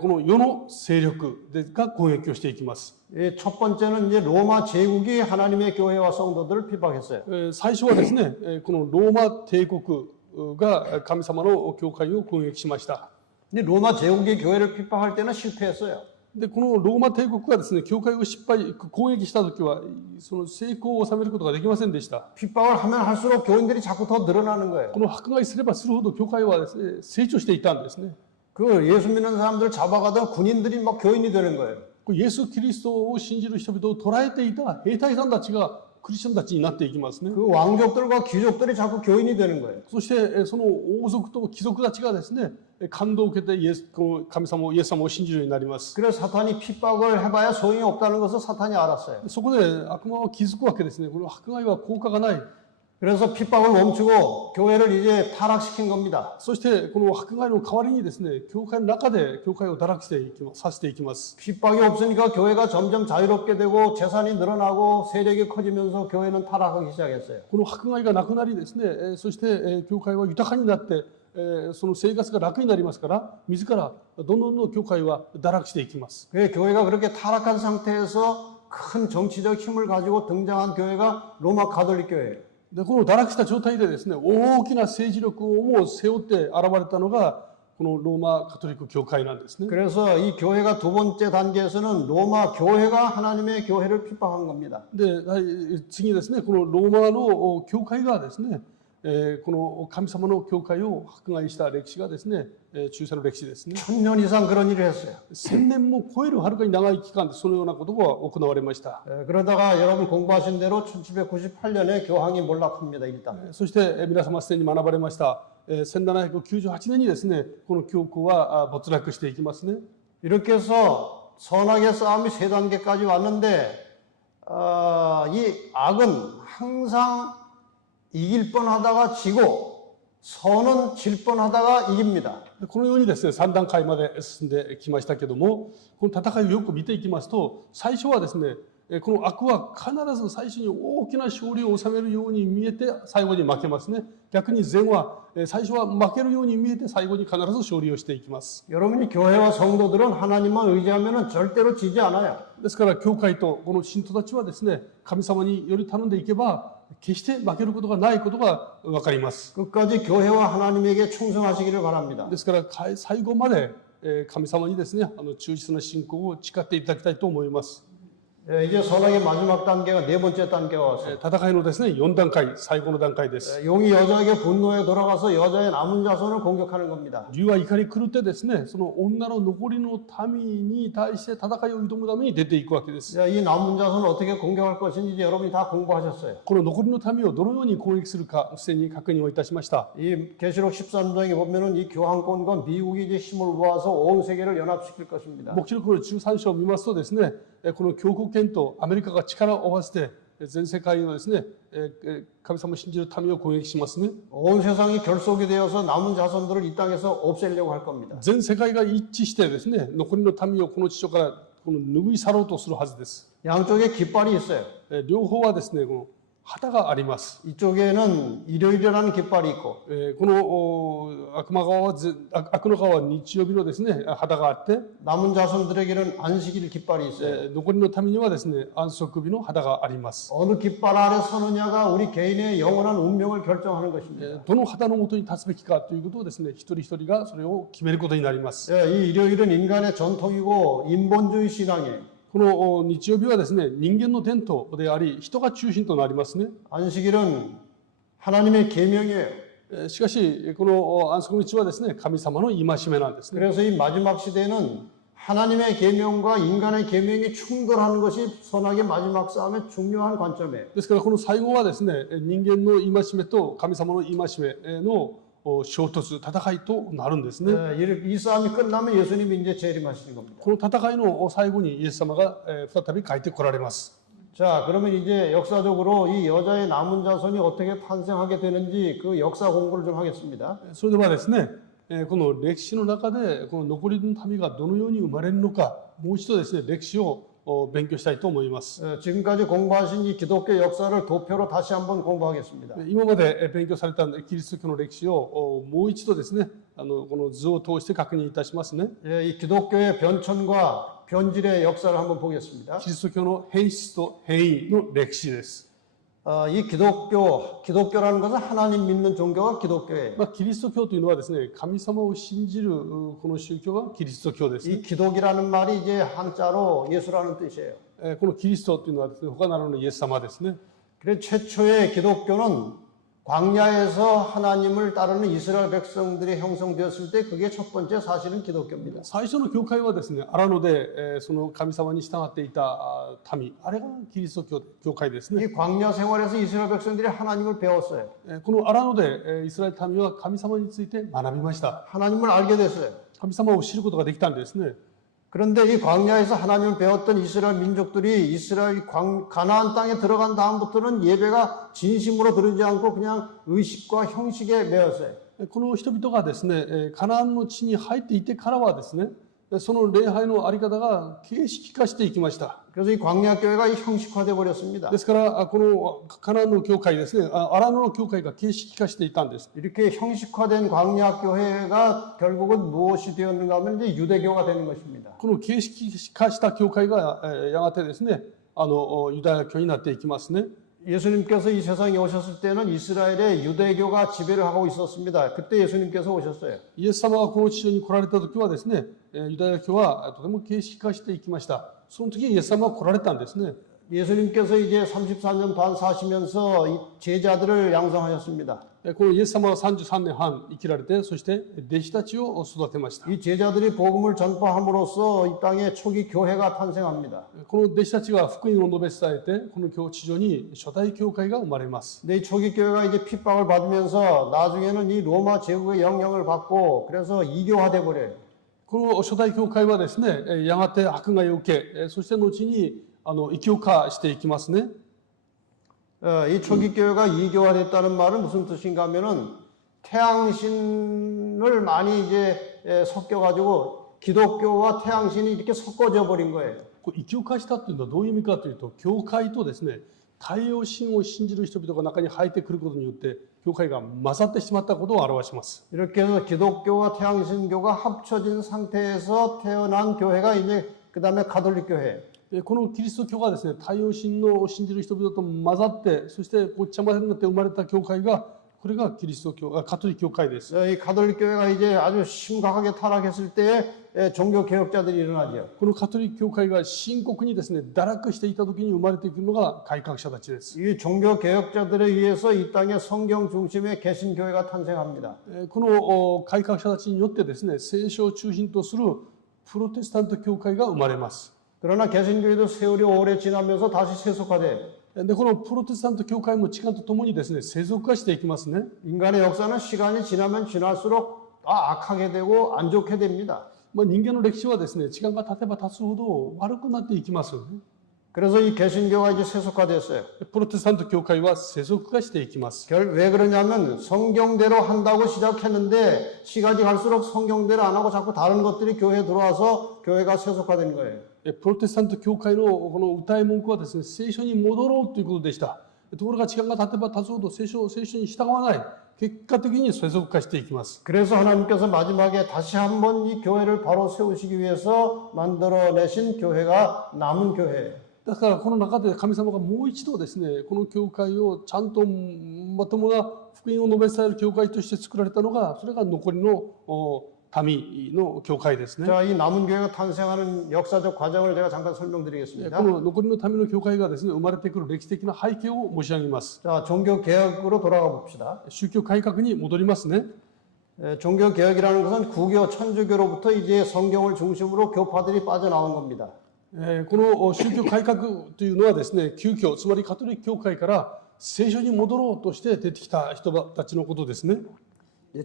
この世の勢力が攻撃をしていきます。 첫 번째는 이제 로마 제국이 하나님의 교회와 성도들을 핍박했어요. 最初はですね、このローマ帝国が神様の教会を攻撃しました。 근데 로마 제국이 교회를 핍박할 때는 실패했어요. でこのローマ帝国がですね、教会を攻撃した時はその成功を収めることができませんでした。 핍박을 하면 할수록 교인들이 자꾸 더 늘어나는 거예요. この迫害すればするほど教会はですね、成長していたんですね。 그 예수 믿는 사람들 잡아가던 군인들이 막 교인이 되는 거예요. イエス・キリストを信じる人々を捕らえていた兵隊さんたちがクリスチャンたちになっていきますね。 그 왕족들과 귀족들이 자꾸 교인이 되는 거예요. そしてその王族と貴族たちがですね、感動を受けてイエス様を信じるようになります。 그래서 사탄이 핍박을 해봐야 소용이 없다는 것을 사탄이 알았어요. そこで悪魔は気づくわけですね。この迫害は効果がない。 그래서 핍박을 멈추고 교회를 이제 타락시킨 겁니다. そしてこの迫害の代わりにですね、教会の中で教会を堕落させていきます。 핍박이 없으니까 교회가 점점 자유롭게 되고 재산이 늘어나고 세력이 커지면서 교회는 타락하기 시작했어요. この迫害がなくなりですね、そして教会は豊かになって、その生活が楽になりますから、自らどんどん教会は堕落していきます。 교회가 그렇게 타락한 상태에서 큰 정치적 힘을 가지고 등장한 교회가 로마 가톨릭 교회예요. でこの堕落した状態でですね、大きな政治力をも背負って現れたのがこのローマカトリック教会なんですね。 그래서 이 교회가 두 번째 단계에서는 로마 교회가 하나님의 교회를 핍박한 겁니다. で、次ですね、このローマの教会がですね、この神様の教会を迫害した歴史がですね、中世の歴史ですね。 1000년 이상 그런 일을 했어요. 1000年も超えるはるかに長い期間でそのようなことが行われました。 그러다가 여러분 공부하신 대로 1798년에 교황이 몰락합니다. 일단. そして皆様すでに学ばれました1798年にですね、この教皇は没落していきますね。 이렇게 해서 선악의 싸움이 세 단계까지 왔는데 이 악은 항상 이길 뻔하다가 지고 선은 질 뻔하다가 이깁니다. このようにですね、3段階まで進んできましたけども、この戦いをよく見ていきますと、最初はですね、この悪は必ず最初に大きな勝利を収めるように見えて最後に負けますね。逆に善は最初は負けるように見えて最後に必ず勝利をしていきます。 여러분이 교회와 성도들은 하나님만 의지하면 절대로 지지 않아요. ですから教会とこの信徒たちはですね、神様により頼んでいけば決して負けることがないことが分かります。 끝까지 교회와 하나님에게 충성하시기를 바랍니다. ですから最後まで神様にですね、忠実な信仰を誓っていただきたいと思います。 이제 선악의 마지막 단계가 네 번째 단계가 왔어요. 戦いのですね、4段階、最後の段階です。 용이 여자에게 분노에 돌아가서 여자의 남은 자손을 공격하는 겁니다. 竜は怒り狂ってですね、その女の残りの民に対して戦いを挑むために出ていくわけです。 자, 이 남은 자손을 어떻게 공격할 것인지 이제 여러분이 다 공부하셨어요. この残りの民をどのように攻撃するか、すでに確認をいたしました。 이 계시록 13장에 보면은 이 교황권과 미국이 이제 힘을 모아서 온 세계를 연합시킬 것입니다. 黙示録の13章を見ますとですね、この教皇権とアメリカが力を合わせて全世界のですね、神様を信じる民を攻撃しますね。 온 세상이 결속이 되어서 남은 자손들을 이 땅에서 없애려고 할 겁니다. 全世界が一致してですね、残りの民をこの地上からこの拭い去ろうとするはずです。 양쪽에 깃발이 있어요. 両方はですね、この旗があります。 이쪽에는 일요일이라는 깃발이 있고 この悪魔側は悪の側は日曜日のですね、旗があって、 남은 자손들에게는 안식일 깃발이 있어요. 残りの民にはですね、安息日の旗があります。 어느 깃발 아래 서느냐가 우리 개인의 영원한 운명을 결정하는 것입니다. どの旗のもとに立つべきかということをですね、一人一人がそれを決めることになります。 이 일요일은 인간의 전통이고 인본주의 신앙이에요. この日曜日はですね、人間の伝統であり、人が中心となりますね。 안식일은 하나님의 계명이에요. しかし、この安息日はですね、神様の戒めなんですね。 그래서 이 마지막 시대는 하나님의 계명과 인간의 계명이 충돌하는 것이 선악의 마지막 싸움의 중요한 관점이에요. ですからこの最後はですね、人間の戒めと神様の戒めの衝突、戦いとなるんですね。 이 싸움이 끝나면 예수님이 이제 재림하시는 겁니다. この戦いの最後にイエス様が再び帰ってこられます。 자, 그러면 이제 역사적으로 이 여자의 남은 자손이 어떻게 탄생하게 되는지 그 역사 공부를 좀 하겠습니다. それではですね、この歴史の中でこの残りの民がどのように生まれるのか、もう一度ですね、歴史を勉強したいと思います。 지금까지 공부하신 이 기독교 역사를 도표로 다시 한번 공부하겠습니다. 今まで勉強されたキリスト教の歴史をもう一度ですね、この図を通して確認いたしますね。 이 기독교의 변천과 변질의 역사를 한번 보겠습니다. キリスト教の変質と変異の歴史です。 이 기독교라는 것은 하나님 믿는 종교가 기독교예요. キリスト教というのはですね、神様を信じるこの宗教がキリスト教です。 이 기독이라는 말이 이제 한자로 예수라는 뜻이에요. このキリストというのはですね、他ならぬイエス様ですね。 그래서 최초의 기독교는 광야에서 하나님을 따르는 이스라엘 백성들이 형성되었을 때 그게 첫 번째 사실은 기독교입니다. 最初の教会はですね、荒野でその神様に従っていた民、あれがキリスト教会ですね。 이 광야 생활에서 이스라엘 백성들이 하나님을 배웠어요. この荒野でイスラエル民は神様について学びました。 하나님을 알게 됐어요. 神様を知ることができたんですね。 그런데 이 광야에서 하나님을 배웠던 이스라엘 민족들이 이스라엘 가나안 땅에 들어간 다음부터는 예배가 진심으로 드리지 않고 그냥 의식과 형식에 매였어요. この人々がですね、カナンの地に入っていてからはですね、その礼拝のあり方が形式化していきました。 그래서 이 광야 교회가 형식화돼 버렸습니다. ですからこのカナンの教会ですね、荒野の教会が形式化していたんです。 이렇게 형식화된 광야 교회가 결국은 무엇이 되었는가 하면 이제 유대교가 되는 것입니다. この形式化した教会がやがてですね、ユダヤ教になっていきますね。 예수님께서 이 세상에 오셨을 때는 이스라엘의 유대교가 지배를 하고 있었습니다. 그때 예수님께서 오셨어요. イエス様がこの地上に来られた時はですね、ユダヤ教はとても形式化していきました。その時イエス様は来られたんですね。 예수님께서 이제 34년 반 사시면서 이 제자들을 양성하셨습니다. このイエス様は33年半生きられて、そして弟子たちを育てました。 이 제자들이 복음을 전파함으로써 이 땅에 초기 교회가 탄생합니다. この弟子たちが福音を述べ伝えて、この地上に初代教会が生まれます。 근데 이 초기 교회가 이제 핍박을 받으면서 나중에는 이 로마 제국의 영향을 받고 그래서 이교화돼 버려요. この初代教会はですね、やがて迫害を受け、そして後に異教化していきますね。 이 초기 교회가 이교화됐다는 말은 무슨 뜻인가 하면은 태양신을 많이 이제 섞여가지고 기독교와 태양신이 이렇게 섞어져 버린 거예요. 異教化したというのはどういう意味かというと、教会とですね、太陽神を信じる人々が中に入ってくることによって、教会が混ざってしまったことを表します。 이렇게 해서 기독교와 태양신교가 합쳐진 상태에서 태어난 교회가 이제 그 다음에 가톨릭 교회. このキリスト教がですね、太陽神を信じる人々と混ざって、そしてごっちゃ混ぜになって生まれた教会が、これがキリスト教、カトリック教会です。 이 가톨릭 교회가 이제 아주 심각하게 타락했을 때에 종교 개혁자들이 일어나죠. このカトリック教会が深刻にですね、堕落していた時に生まれてくるのが改革者たちです。 이 종교 개혁자들에 의해서 이 땅에 성경 중심의 개신교회가 탄생합니다. この改革者たちによってですね、聖書を中心とするプロテスタント教会が生まれます。 그러나 개신교회도 세월이 오래 지나면서 다시 세속화돼요. でこのプロテスタント教会も時間とともにですね、世俗化していきますね。 인간의 역사는 시간이 지나면 지날수록 악하게 되고 안 좋게 됩니다. 人間の歴史はですね、時間が経てば経つほど悪くなっていきますよね。 그래서 이 개신교가 이제 세속화됐어요. プロテスタント教会は世俗化していきます。 왜 그러냐면 성경대로 한다고 시작했는데 시간이 갈수록 성경대로 안 하고 자꾸 다른 것들이 교회에 들어와서 교회가 세속화된 거예요. プロテスタント教会のこの歌い文句はですね、聖書に戻ろうということでした。ところが時間が経てば経つほど聖書に従わない。結果的に世俗化していきます。 그래서 하나님께서 마지막에 다시 한번 이 교회를 바로 세우시기 위해서 만들어내신 교회가 남은 교회예요. だからこの中で神様がもう一度ですね、この教会をちゃんとまともな福音を述べ伝える教会として作られたのが、それが残りの民の教会ですね。 자, 이 남은 교회가 탄생하는 역사적 과정을 제가 잠깐 こ 설명드리겠습니다. の残りの民の教会がですね、生まれてくる歴史的な背景を申し上げます。 자, 종교 개혁으로 돌아가 봅시다. 宗教改革に戻りますね。 종교 개혁이라는 것은 구교, 천주교로부터 이제 성경을 중심으로 교파들이 빠져나온 겁니다. この宗教改革というのはですね、旧教、つまりカトリック教会から聖書に戻ろうとして出てきた人たちのことですね。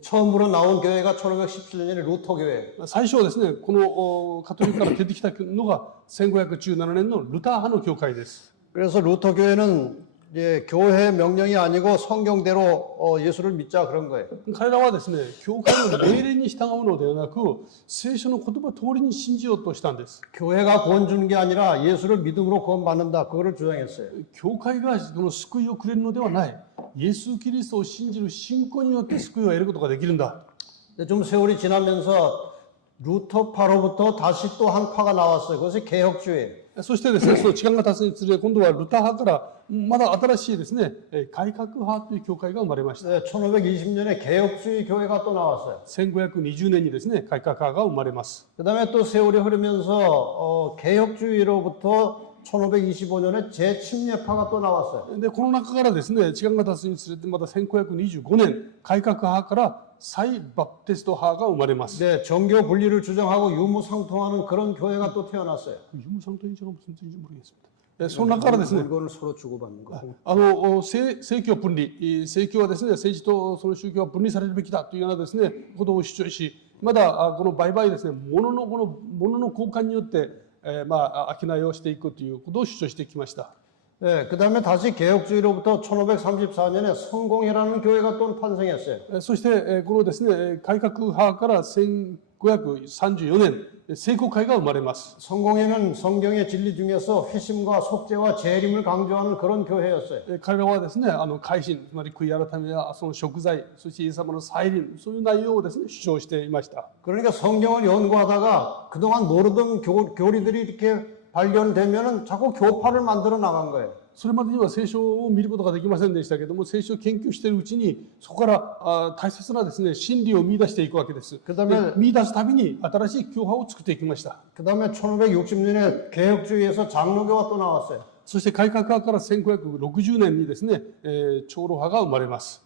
처음으로 나온 교회가 1517년에 루터 교회. 最初はですね、このカトリックから出てきたのが1517年のルター派の教会です。 그래서 루터 교회는 이제 교회 명령이 아니고 성경대로 예수를 믿자 그런 거예요. 彼らはですね、教会の命令に従うのではなく、聖書の言葉通りに信じようとしたんです。 교회가 구원 주는 게 아니라 예수를 믿음으로 구원받는다. 그거를 주장했어요. 教会がこの救いをくれるのではない。イエス・キリストを信じる信仰によって救いを得ることができるんだ。 좀 세월이 지나면서 루터파로부터 다시 또 한 파가 나왔어요. 그것이 개혁주의예요. そしてですね、その時間が経つにつれ、今度はルター派からまだ新しいですね、改革派という教会が生まれました。 1520년에 개혁주의 교회가 또 나왔어요. 1520年にですね、改革派が生まれます。 그다음에 또 세월이 흐르면서 개혁주의로부터 1525년에 재침례파가 또 나왔어요. で、この中からですね、時間が経つにつれて、また1525年、改革派から再バプテスト派が生まれます。 네, 정교 분리를 주장하고 유무상통하는 그런 교회가 또 태어났어요. 유무상통인지가 무슨 뜻인지 모르겠습니다. その中からですね、 물건을 서로 주고받는 거. 政教分離、政教はですね、政治とその宗教は分離されるべきだというようなですね、ことを主張し、まだこの売買ですね、物の交換によって、商いをしていくということを主張してきました。 네, 그 다음에 다시 개혁주의로부터 1534년에 성공회라는 교회가 또 탄생했어요. そしてこのですね、改革派から1534年、聖公会が生まれます。 성공회는 성경의 진리 중에서 회심과 속죄와 재림을 강조하는 그런 교회였어요. 彼らはですね、改心、つまり悔い改めやその贖罪、そしてイエス様の再臨、そういう内容をですね、主張していました。 그러니까 성경을 연구하다가 그동안 모르던 교리들이 이렇게 발견되면은 자꾸 교파를 만들어 나간 거예요. それまでには聖書を見ることができませんでしたけども、聖書を研究しているうちに、そこから大切なですね、真理を見出していくわけです。で見出すたびに新しい教派を作っていきました。 그다음에 1560년에 개혁주의에서 장로교가 또 나왔어요. そして改革派から1560年にですね、長老派が生まれます。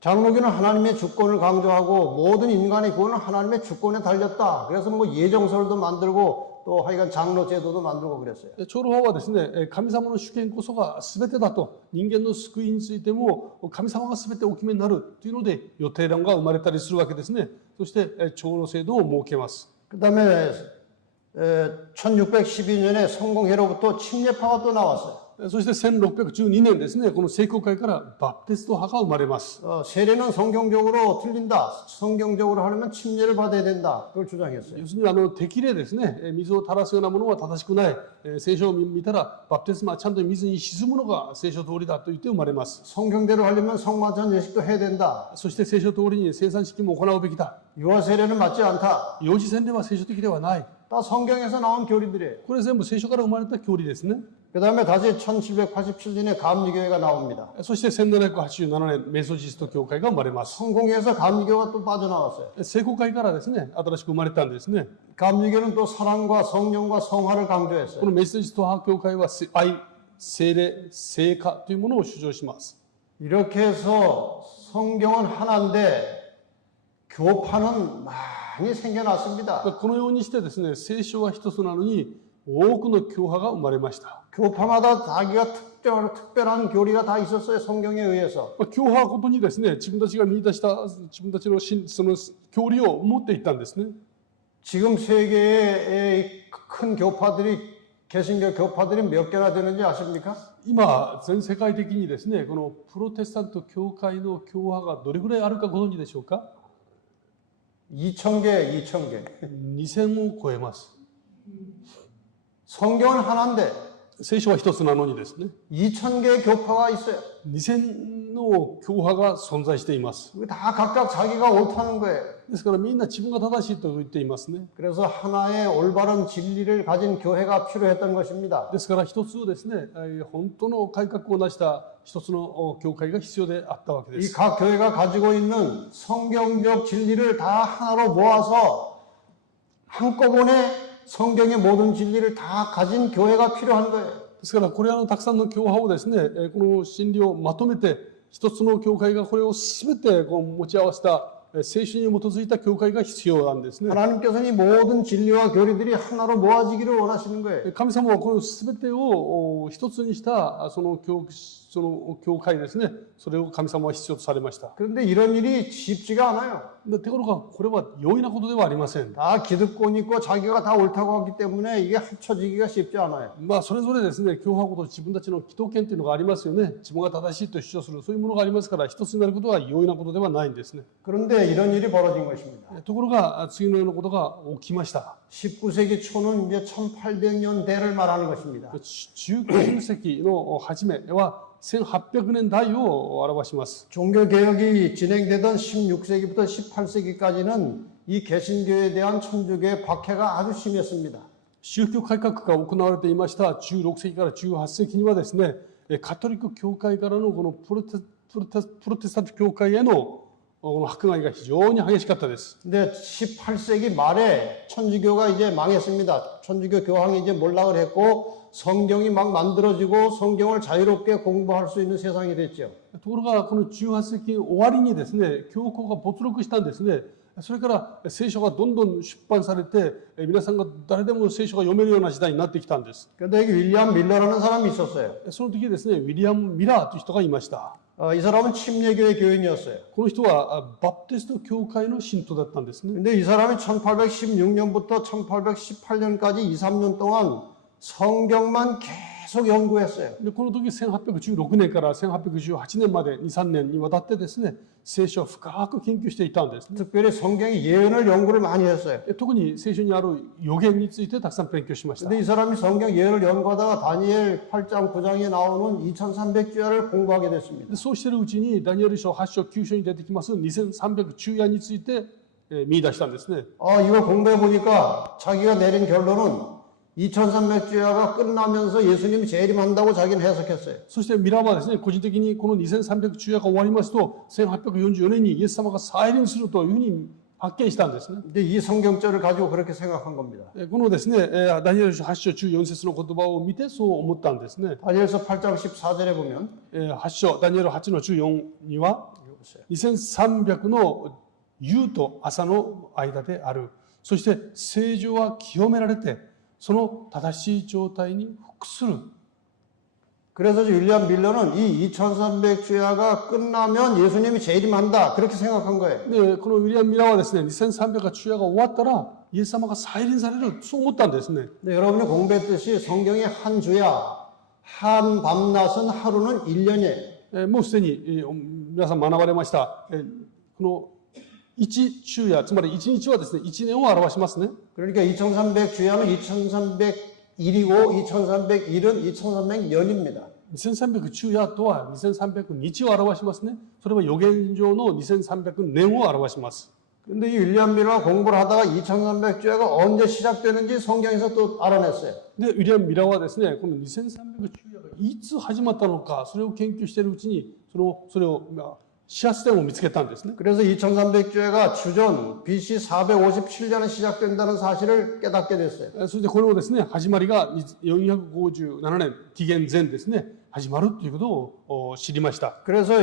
장로교는 하나님의 주권을 강조하고 모든 인간의 구원은 하나님의 주권에 달렸다. 그래서 뭐 예정설도 만들고 또 하여간 장로 제도도 만들고 그랬어요. 長老派はですね、神様の主権こそが全てだと、人間の救いについても神様が全てお決めになるというので予定論が生まれたりするわけですね。そして長老制度を設けます。 그다음에 1612년에 성공회로부터 침례파가 또 나왔어요. そして1612年ですね、この聖公会からバプテスト派が生まれます。 세례는 성경적으로 틀린다. 성경적으로 하려면 침례를 받아야 된다. 그걸 주장했어요. 要するに適齢ですね、水を垂らすようなものは正しくない。聖書を見たらバプテスマはちゃんと水に沈むのが聖書通りだと言って生まれます。 성경대로 하려면 성만찬 예식도 해야 된다. そして聖書通りに生産式も行うべきだ。 유아 세례는 맞지 않다. 幼児洗礼は聖書的ではない。 다 성경에서 나온 교리들이에요. これ全部聖書から生まれた教理ですね。 그다음에 다시 1787년에 감리교회가 나옵니다. そして1787年メソジスト教会が生まれます。 성공회에서 감리교가 또 빠져나왔어요. 聖公会からですね、新しく生まれたんですね。 감리교는 또 사랑과 성령과 성화를 강조했어요. このメソジスト派教会は愛、聖霊、聖化というものを主張します。 이렇게 해서 성경은 하나인데 교파는 많이 생겨났습니다. このようにしてですね、聖書は一つなのに多くの教派が生まれました。 교파마다 자기가 특별한 교리가 다 있었어요. 성경에 의해서. 教派ごとにですね、自分たちが見出した自分たちのその教理を持っていったんですね。 지금 세계의 큰 교파들이 개신교 교파들이 몇 개나 되는지 아십니까? 今全世界的にですね、このプロテスタント教会の教派がどれぐらいあるかご存知でしょうか？ 2000개. 2000を超えます。 성경은 하나인데 聖書は一つなのにですね、 2000개의 교파가 있어요. 2000の教派が存在しています。 다 각각 자기가 옳다는 거예요. ですからみんな自分が正しいと言っていますね。 그래서 하나의 올바른 진리를 가진 교회가 필요했던 것입니다. ですから一つですね、本当の改革を成した一つの教会が必要であったわけで 이 す。 각 교회가 가지고 있는 성경적 진리를 다 하나로 모아서 한꺼번에 성경의 모든 진리를 다 가진 교회가 필요한 거예요. ですからこれらのたくさんの教派をですね、この真理をまとめて一つの教会がこれを全て持ち合わせた聖書に基づいた教会が必要なんですね。 하나님께서는 이 모든 진리와 교리들이 하나로 모아지기를 원하시는 거예요. 神様はこの全てを一つにしたその教会ですね、それを神様は必要とされました。 그런데 이런 일이 쉽지가 않아요. ところがこれは容易なことではありません。 다 기득권이 있고 자기가 다 옳다고 하기 때문에 이게 합쳐지기가 쉽지 않아요. それぞれですね、教派ごと自分たちの祈祷権というのがありますよね。自分が正しいと主張するそういうものがありますから、一つになることは容易なことではないんですね。 그런데 이런 일이 벌어진 것입니다. ところが次のようなことが起きました。 19세기 초는 이제 1800년대를 말하는 것입니다. 19世紀の初めは1800年代を表します。 종교개혁이 진행되던 16세기부터 18세기까지는 이 개신교에 대한 천주교의 박해가 아주 심했습니다. 宗教改革が行われていました16世紀から18世紀にはですね、カトリック教会からのこのプロテスタント教会への迫害が非常に激しかったです。 근데 18세기 말에 천주교가 이제 망했습니다. 천주교 교황이 이제 몰락을 했고 성경이 막 만들어지고 성경을 자유롭게 공부할 수 있는 세상이 됐죠. ところがこの18世紀終わりにですね、教皇が没落したんですね。それから聖書がどんどん出版されて、皆さんが誰でも聖書が読めるような時代になってきたんです。 근데 여기 윌리엄 밀러라는 사람이 있었어요. その時ですね、ウィリアム・ミラーという人がいました。 이 사람은 침례교회 교인이었어요. この人はバプテスト教会の信徒だったんですね。 근데 이 사람이 1816년부터 1818년까지 2, 3년 동안 성경만 계속 연구했어요. でこの時1816年から1818年まで2、3年にわたってですね、聖書を深く研究していたんですね。 특별히 성경의 예언을 연구를 많이 했어요. 特に聖書にある予言についてたくさん勉強しました。 근데 이 사람이 성경 예언을 연구하다가 다니엘 8장 9장에 나오는 2300주야를 공부하게 됐습니다. でそうしているうちにダニエル書8章9章に出てきます2300昼夜について見出したんですね。 이거 공부해 보니까 자기가 내린 결론은 2300주야가 끝나면서 예수님이 재림한다고 자기는 해석했어요. そしてミラーはですね、個人的にこの2300昼夜が終わりますと、1844年にイエス様が再臨するというふうに発見したんですね。 근데 이 성경절을 가지고 그렇게 생각한 겁니다. このですね、ダニエル書8章14節の言葉を見てそう思ったんですね。 다니엘서 8장 14절에 보면 8章、ダニエル8の14には、2300の夕と朝の間である。そして聖女は清められて、その正しい状態に服する。 그래서 윌리엄 밀러는 이 2300주야가 끝나면 예수님이 재림한다 그렇게 생각한 거예요. で、このウィリアム・ミラーはですね、2300が昼夜が終わったら、イエス様が再臨される、そう思ったんですね。 네, 여러분이 공부했듯이 성경의 한 주야, 한 밤낮은 하루는 1년이에요. もうすでに皆さん学ばれました。この一昼夜、つまり一日はですね、一年を表しますね。 그러니까 2300주야는 2300일이고 2300일은 2300년입니다. 2300昼夜とは2300日を表しますね。それは予言上の2300年を表します。 근데 이 윌리엄 밀러가 공부를 하다가 2300주야가 언제 시작되는지 성경에서 또 알아냈어요. で、ウィリアム・ミラーはですね、この2300昼夜がいつ始まったのか、それを研究しているうちに、それを始発点を見つけたんですね。 그래서 2300주야가 주전 BC 457년에 시작된다는 사실을 깨닫게 됐어요. そしてこれをですね、始まりが457年、紀元前ですね、始まるということを知りました。 그래서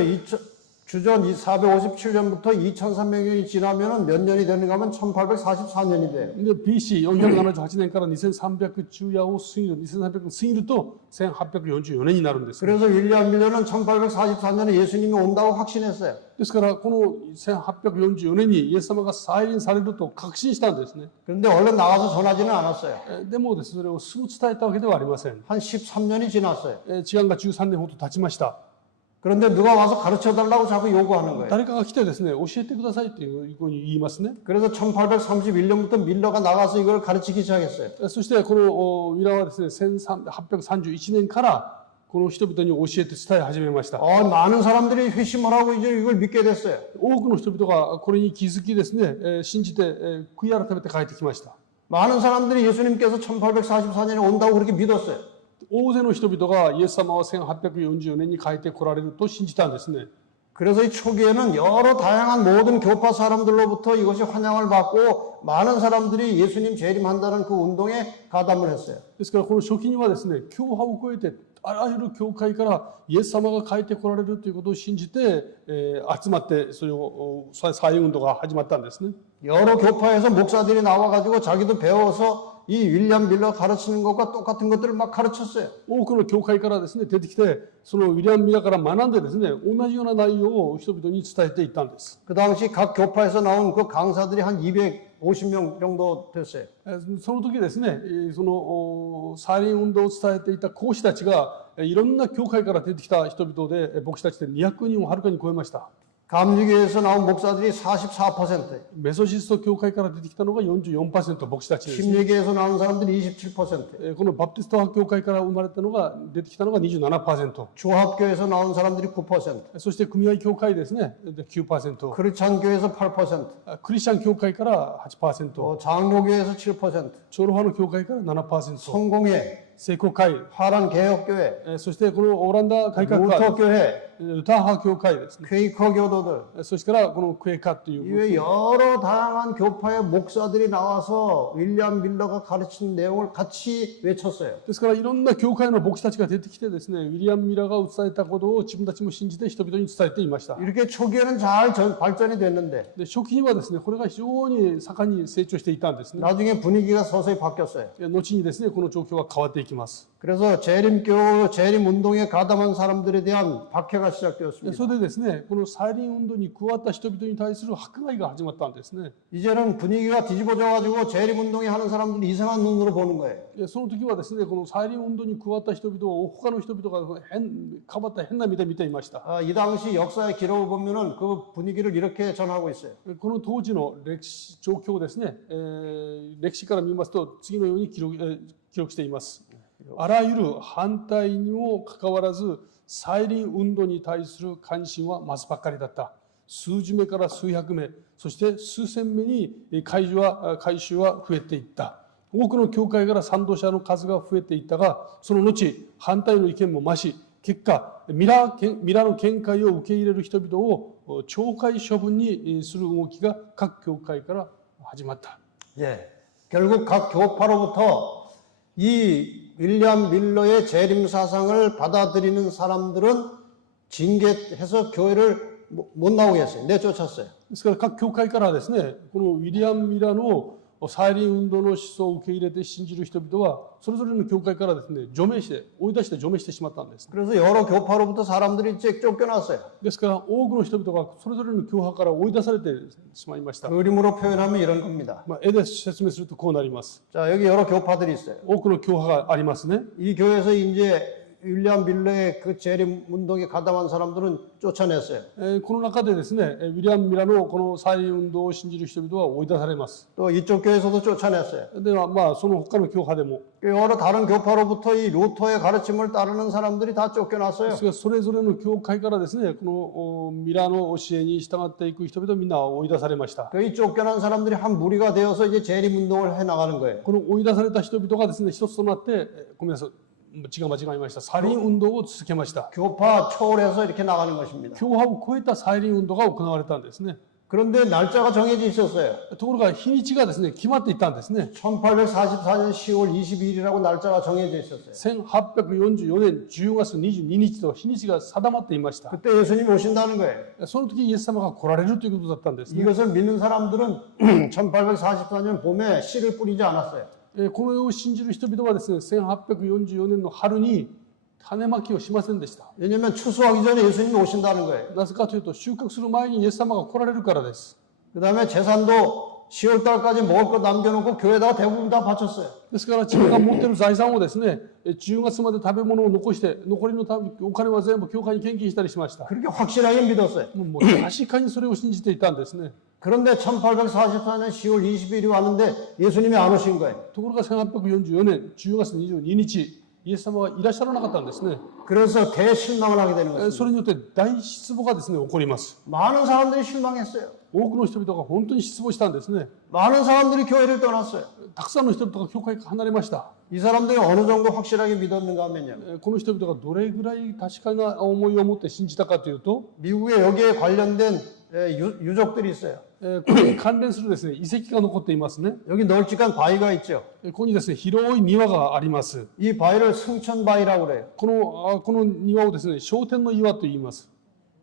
주전 457년부터 2300년이 지나면 몇 년이 되는가 하면 1844년이 돼요. 근데 BC 478年から2300昼夜を過ぎる、2300過ぎると1844年になるんです。 그래서 윌리엄 밀러는 1844년에 예수님이 온다고 확신했어요. ですからこの1844年にイエス様が再臨されると確信したんですね。 그런데 얼른 나가서 전하지는 않았어요. でもですね、それをすぐ伝えたわけではありません。 한 13년이 지났어요. 時間が13年ほど経ちました。 그런데 누가 와서 가르쳐 달라고 자꾸 요구하는 거예요. 誰かが来てですね、教えてくださいというふうに言いますね。 그래서 1831년부터 밀러가 나가서 이걸 가르치기 시작했어요. そしてこのウィラーはですね、1831年からこの人々に教えて伝え始めました。 많은 사람들이 회심을 하고 이제 이걸 믿게 됐어요. 多くの人々がこれに気づきですね、信じて悔い改めて帰ってきました。 많은 사람들이 예수님께서 1844년에 온다고 그렇게 믿었어요. 大勢の人々がイエス様は1844年に帰って来られると信じたんですね。 그래서 이 초기에는 여러 다양한 모든 교파 사람들로부터 이것이 환영을 받고 많은 사람들이 예수님 재림한다는 그 운동에 가담을 했어요. ですからこの初期にはですね、教派を超えてあらゆる教会からイエス様が帰って来られるということを信じて、集まってそれを再臨運動が始まったんですね。 여러 교파에서 목사들이 나와가지고 자기도 배워서 이 윌리엄 밀러 가르치는 것과 똑같은 것들을 막 가르쳤어요. 多くの教会からですね、出てきて、そのウィリアム・ミラーから学んでですね、同じような内容を人々に伝えていったんです。 그 당시 각 교파에서 나온 그 강사들이 한 250명 정도 됐어요. その時ですね、その再臨運動を伝えていた講師たちが、いろんな教会から出てきた人々で、牧師たちで200人をはるかに超えました。 감리교에서 나온 목사들이 44%, メソシスト教会から出てきたのが 44% 牧師たちです。 침례교에서 나온 사람들이 27%, このバプテスト派教会から生まれたのが出てきたのが 27%。 조합교에서 나온 사람들이 9%, そして組合教会ですね、9%。 크리스찬교에서 8%, クリスチャン教会から 8%。 장로교에서 7%, 長老派の教会から 7%。 성공회, 聖公会、 화란개혁교회, そしてこのオランダ改革派、 루터교회, ルター派教会ですね。 퀘이커 교도들, そしてからこのクエカという。 이외 여러 다양한 교파의 목사들이 나와서 윌리엄 밀러가 가르친 내용을 같이 외쳤어요. ですからいろんな教会の牧師たちが出てきてですね、ウィリアム・ミラーが伝えたことを自分たちも信じて人々に伝えていました。 이렇게 초기에는 잘 발전이 됐는데 で初期にはですね、これが非常に盛んに成長していたんですね。 나중에 분위기가 서서히 바뀌었어요. 後にですね、この状況は変わっていきます。 그래서 재림 운동에 가담한 사람들에 대한 박해가 시작되었습니다. それでですね、この再臨運動に加わった人々に対する迫害が始まったんですね。 이제는 분위기가 뒤집어져가지고 재림 운동에 하는 사람들이 이상한 눈으로 보는 거예요. その時はですね、この再臨運動に加わった人々を他の人々が変わった変な目で見ていました。 이 당시 역사의 기록을 보면은 그 분위기를 이렇게 전하고 있어요. この当時の歴史状況をですね、歴史から見ますと次のように記録しています。あらゆる反対にもかかわらず再臨運動に対する関心は増すばっかりだった。数十名から数百名、そして数千名に改宗は増えていった。多くの教会から賛同者の数が増えていったが、その後、反対の意見も増し、結果、ミラの見解を受け入れる人々を懲戒処分にする動きが各教会から始まった。 예, 결국 각 교파로부터 이 윌리엄 밀러의 재림 사상을 받아들이는 사람들은 징계해서 교회를 못 나오게 했어요. 내쫓았어요. ですから各教会からですね、このウィリアム・ミラの再臨運動の思想を受け入れて信じる人々は、それぞれの教会からですね、除名して、追い出して除名してしまったんです。 그래서 여러 교파로부터 사람들이 쫓겨났어요. ですから多くの人々がそれぞれの教派から追い出されてしまいました。 그림으로 표현하면 이런 겁니다. 絵で説明するとこうなります。 자, 여기 여러 교파들이 있어요. 多くの教派がありますね。 이 교회에서 이제 윌리엄 밀러의 그 재림 운동에 가담한 사람들은 쫓아냈어요. この中でですね、ウィリアム・ミラのこの再臨運動を信じる人々は追い出されます。 또 이쪽 교회에서도 쫓아냈어요. ではまあその他の教派でも、 여러 다른 교파로부터 이 루터의 가르침을 따르는 사람들이 다 쫓겨났어요. ですがそれぞれの教会からですね、このミラの教えに従っていく人々はみんな追い出されました。 그 쫓겨난 사람들이 한 무리가 되어서 이제 재림 운동을 해 나가는 거예요. この追い出された人々がですね、一つとなって、ごめんなさい、間違えました。再臨運動を続けました。 교파 초월해서 이렇게 나가는 것입니다. 教派を超えた再臨運動が行われたんですね。 그런데 날짜가 정해져 있었어요. ところが日にちがですね、決まっていたんですね。 1844년 10월 22일이라고 날짜가 정해져 있었어요. 1844年10月22日と日にちが定まっていました。 그때 예수님이 오신다는 거예요. その時イエス様が来られるということだったんですね。 이것을 믿는 사람들은 1844년 봄에 씨를 뿌리지 않았어요. この世を信じる人々はですね、1844年の春に種まきをしませんでした。 왜냐하면 추수하기 전에 예수님이 오신다는 거예요. なぜかというと、収穫する前にイエス様が来られるからです。 그 다음에 재산도 10월 달까지 먹을 거 남겨놓고 교회에다가 대부분 다 바쳤어요. ですから自分が持っている財産をですね、10月まで食べ物を残して、残りのお金は全部教会に献金したりしました。 그렇게 확실하게 믿었어요. もう確かにそれを信じていたんですね。 그런데 1844년 10월 20일이 왔는데 예수님이 안 오신 거예요. ところが1844年10月22日、イエス様はいらっしゃらなかったんですね。 그래서 대실망을 하게 되는 そ 것입니다. れによって大失望がですね、起こります。 많은 사람들이 실망했어요. 多くの人々が本当に失望したんですね。 많은 사람들이 교회를 떠났어요. たくさんの人々が教会から離れました。 이 사람들이 어느 정도 확실하게 믿었는가 하면요. この人々がどれぐらい確かな思いを持って信じたかというと、 미국에 여기에 관련된 유적들이 있어요. これに関連するですね、遺跡が残っていますね。 여기 널찍한 바위가 있죠. ここにですね、広い庭があります。 이 바위를 승천바위라고 그래요. この庭をですね、昇天の岩と言います。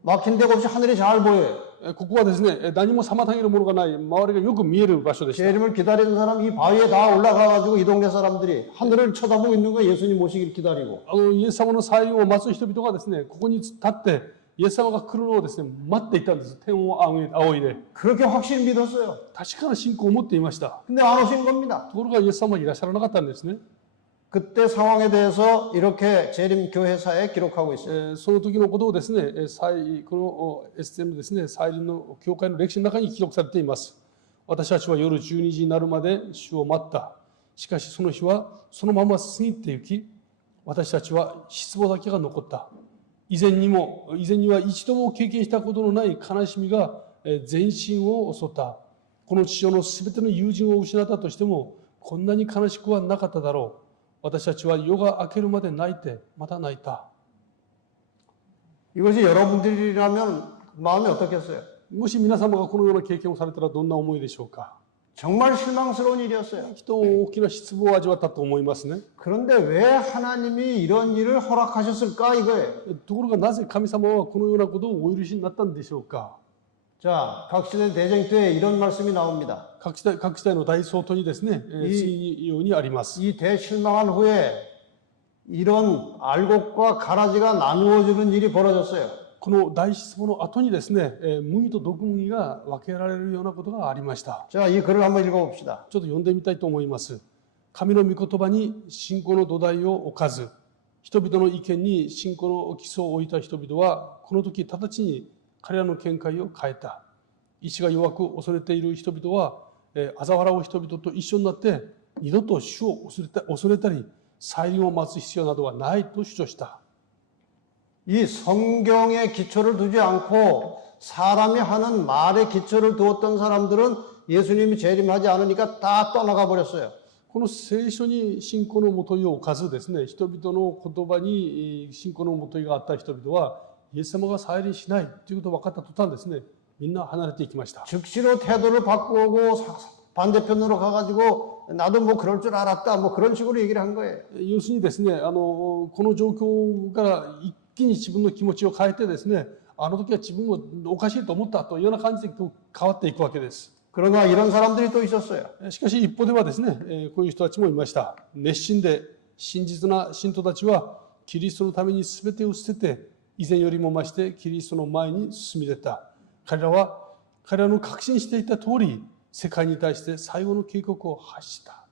막힌 데가 없이 하늘이 잘 보여요. ここはですね、何も妨げるものがない、周りがよく見える場所でした。 재림을 기다리는 사람 이 바위에 다 올라가가지고 이 동네 사람들이 하늘을 쳐다보고 있는 거예요. 예수님 오시길 기다리고. イエス様の再臨を待つ人々がですね、ここに立って、イエス様が来るのをですね、待っていたんです。天を仰いで。 그렇게 확실히 믿었어요. 確かな信仰を持っていました。 근데 안 오신 겁니다. ところがイエス様はいらっしゃらなかったんですね。 그때 상황에 대해서 이렇게 재림 교회사에 기록하고 있어요. その時のことをですね、この SM ですね、再臨の教会の歴史の中に記録されています。私たちは夜12時になるまで主を待った。しかしその日はそのまま過ぎて行き、私たちは失望だけが残った。以前には一度も経験したことのない悲しみが全身を襲った。この地上のすべての友人を失ったとしても、こんなに悲しくはなかっただろう。私たちは夜が明けるまで泣いて、また泣いた。 이것이 여러분들이라면 마음이 어떻겠어요? もし皆様がこのような経験をされたらどんな思いでしょうか。 정말 실망스러운 일이었어요. きっと大きな失望を味わったと思いますね。 그런데 왜 하나님이 이런 일을 허락하셨을까 이거예요. ところがなぜ神様はこのようなことをお許しになったんでしょうか。 자, 각시대 대쟁투에 이런 말씀이 나옵니다. 各時代の大総統にですね、次のようにあります。 이 대실망한 후에 이런 알곡과 가라지가 나누어지는 일이 벌어졌어요. この大失望の後にですね、麦と毒麦が分けられるようなことがありました。 자, 이 글을 한번 읽어봅시다. ちょっと読んでみたいと思います。神の御言葉に信仰の土台を置かず、人々の意見に信仰の基礎を置いた人々は、この時直ちに彼らの見解を変えた。意志が弱く恐れている人々は、嘲笑う人々と一緒になって、二度と主を恐れたり、再臨を待つ必要などはないと主張した。 이 성경에 기초를 두지 않고 사람이 하는 말에 기초를 두었던 사람들은 예수님이 재림하지 않으니까 다 떠나가 버렸어요. この聖書に信仰のもといを置かずですね、人々の言葉に信仰のもといがあった人々は、イエス様が再臨しないということが分かった途端ですね、みんな離れていきました。 즉시로 태도를 바꾸고 반대편으로 가가지고 나도 뭐 그럴 줄 알았다 뭐 그런 식으로 얘기를 한 거예요. 要するにですね、この状況から一気に自分の気持ちを変えてですね、あの時は自分もおかしいと思ったというような感じで変わっていくわけです。 그러나 이런 사람들이 또 있었어요. しかし一方ではですね、こういう人たちもいました。熱心で真実な信徒たちはキリストのために全てを捨てて、以前よりも増してキリストの前に進み出た。彼らの確信していた通り、世界に対して最後の警告を発した。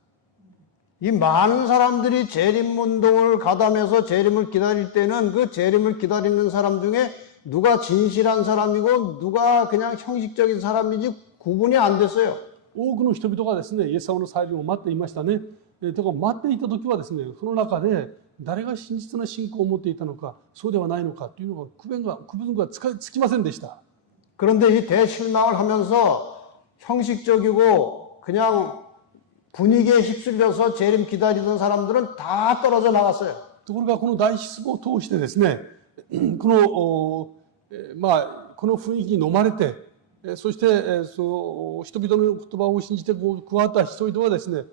이 많은 사람들이 재림운동을 가담해서 재림을 기다릴 때는 그 재림을 기다리는 사람 중에 누가 진실한 사람이고 누가 그냥 형식적인 사람인지 구분이 안 됐어요. 多くの人々がですね、イエス様の再臨を待っていましたね。だから待っていた時はですね、その中で誰が真実な信仰を持っていたのか、そうではないのかというのが区分がつきませんでした。 그런데 이 대실망을 하면서 형식적이고 그냥 분위기에 휩쓸려서 재림 기다리던 사람들은 다 떨어져 나갔어요. ところがこの大失望を通してですね、この雰囲気に飲まれて、そしてその人々の言葉を信じて加わった人々はですね、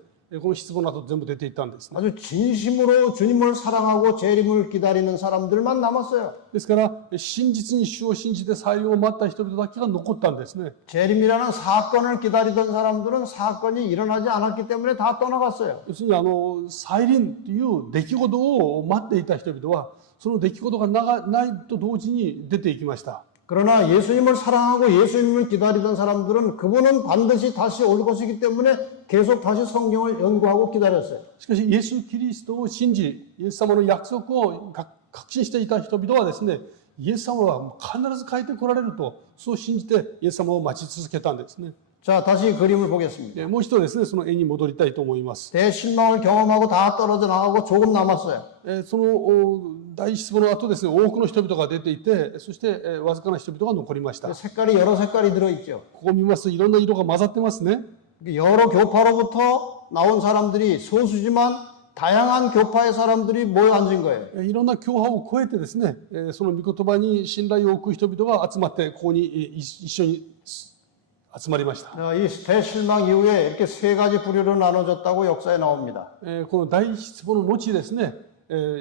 この失望など全部出ていったんですね。 아주 진심으로 주님을 사랑하고 재림을 기다리는 사람들만 남았어요. ですから真実に主を信じて再臨を待った人々だけが残ったんですね。 재림이라는 사건을 기다리던 사람들은 사건이 일어나지 않았기 때문에 다 떠나갔어요. 要するに再臨という出来事を待っていた人々はその出来事がないと同時に出ていきました。 그러나 예수님을 사랑하고 예수님을 기다리던 사람들은 그분은 반드시 다시 올 것이기 때문에 계속 다시 성경을 연구하고 기다렸어요. しかしイエス・キリストを信じ、イエス様の約束を確信していた人々はですね、イエス様は必ず帰ってこられるとそう信じてイエス様を待ち続けたんですね。 자, 다시 그림을 보겠습니다. もう一度ですね、その絵に戻りたいと思います。 대실망을 경험하고 다 떨어져 나가고 조금 남았어요. その大失望の後ですね、多くの人々が出ていて、そしてわずかな人々が残りました。 색깔이 여러 색깔이 들어있죠. ここを見ますといろんな色が混ざってますね。 여러 교파로부터 나온 사람들이 소수지만 다양한 교파의 사람들이 모여 앉은 거예요. いろんな教派を超えてですね、その御言葉に信頼を置く人々が集まってここに一緒に集まりました。 이 대실망 이후에 이렇게 세 가지 부류로 나눠졌다고 역사에 나옵니다. この大失望の後ですね、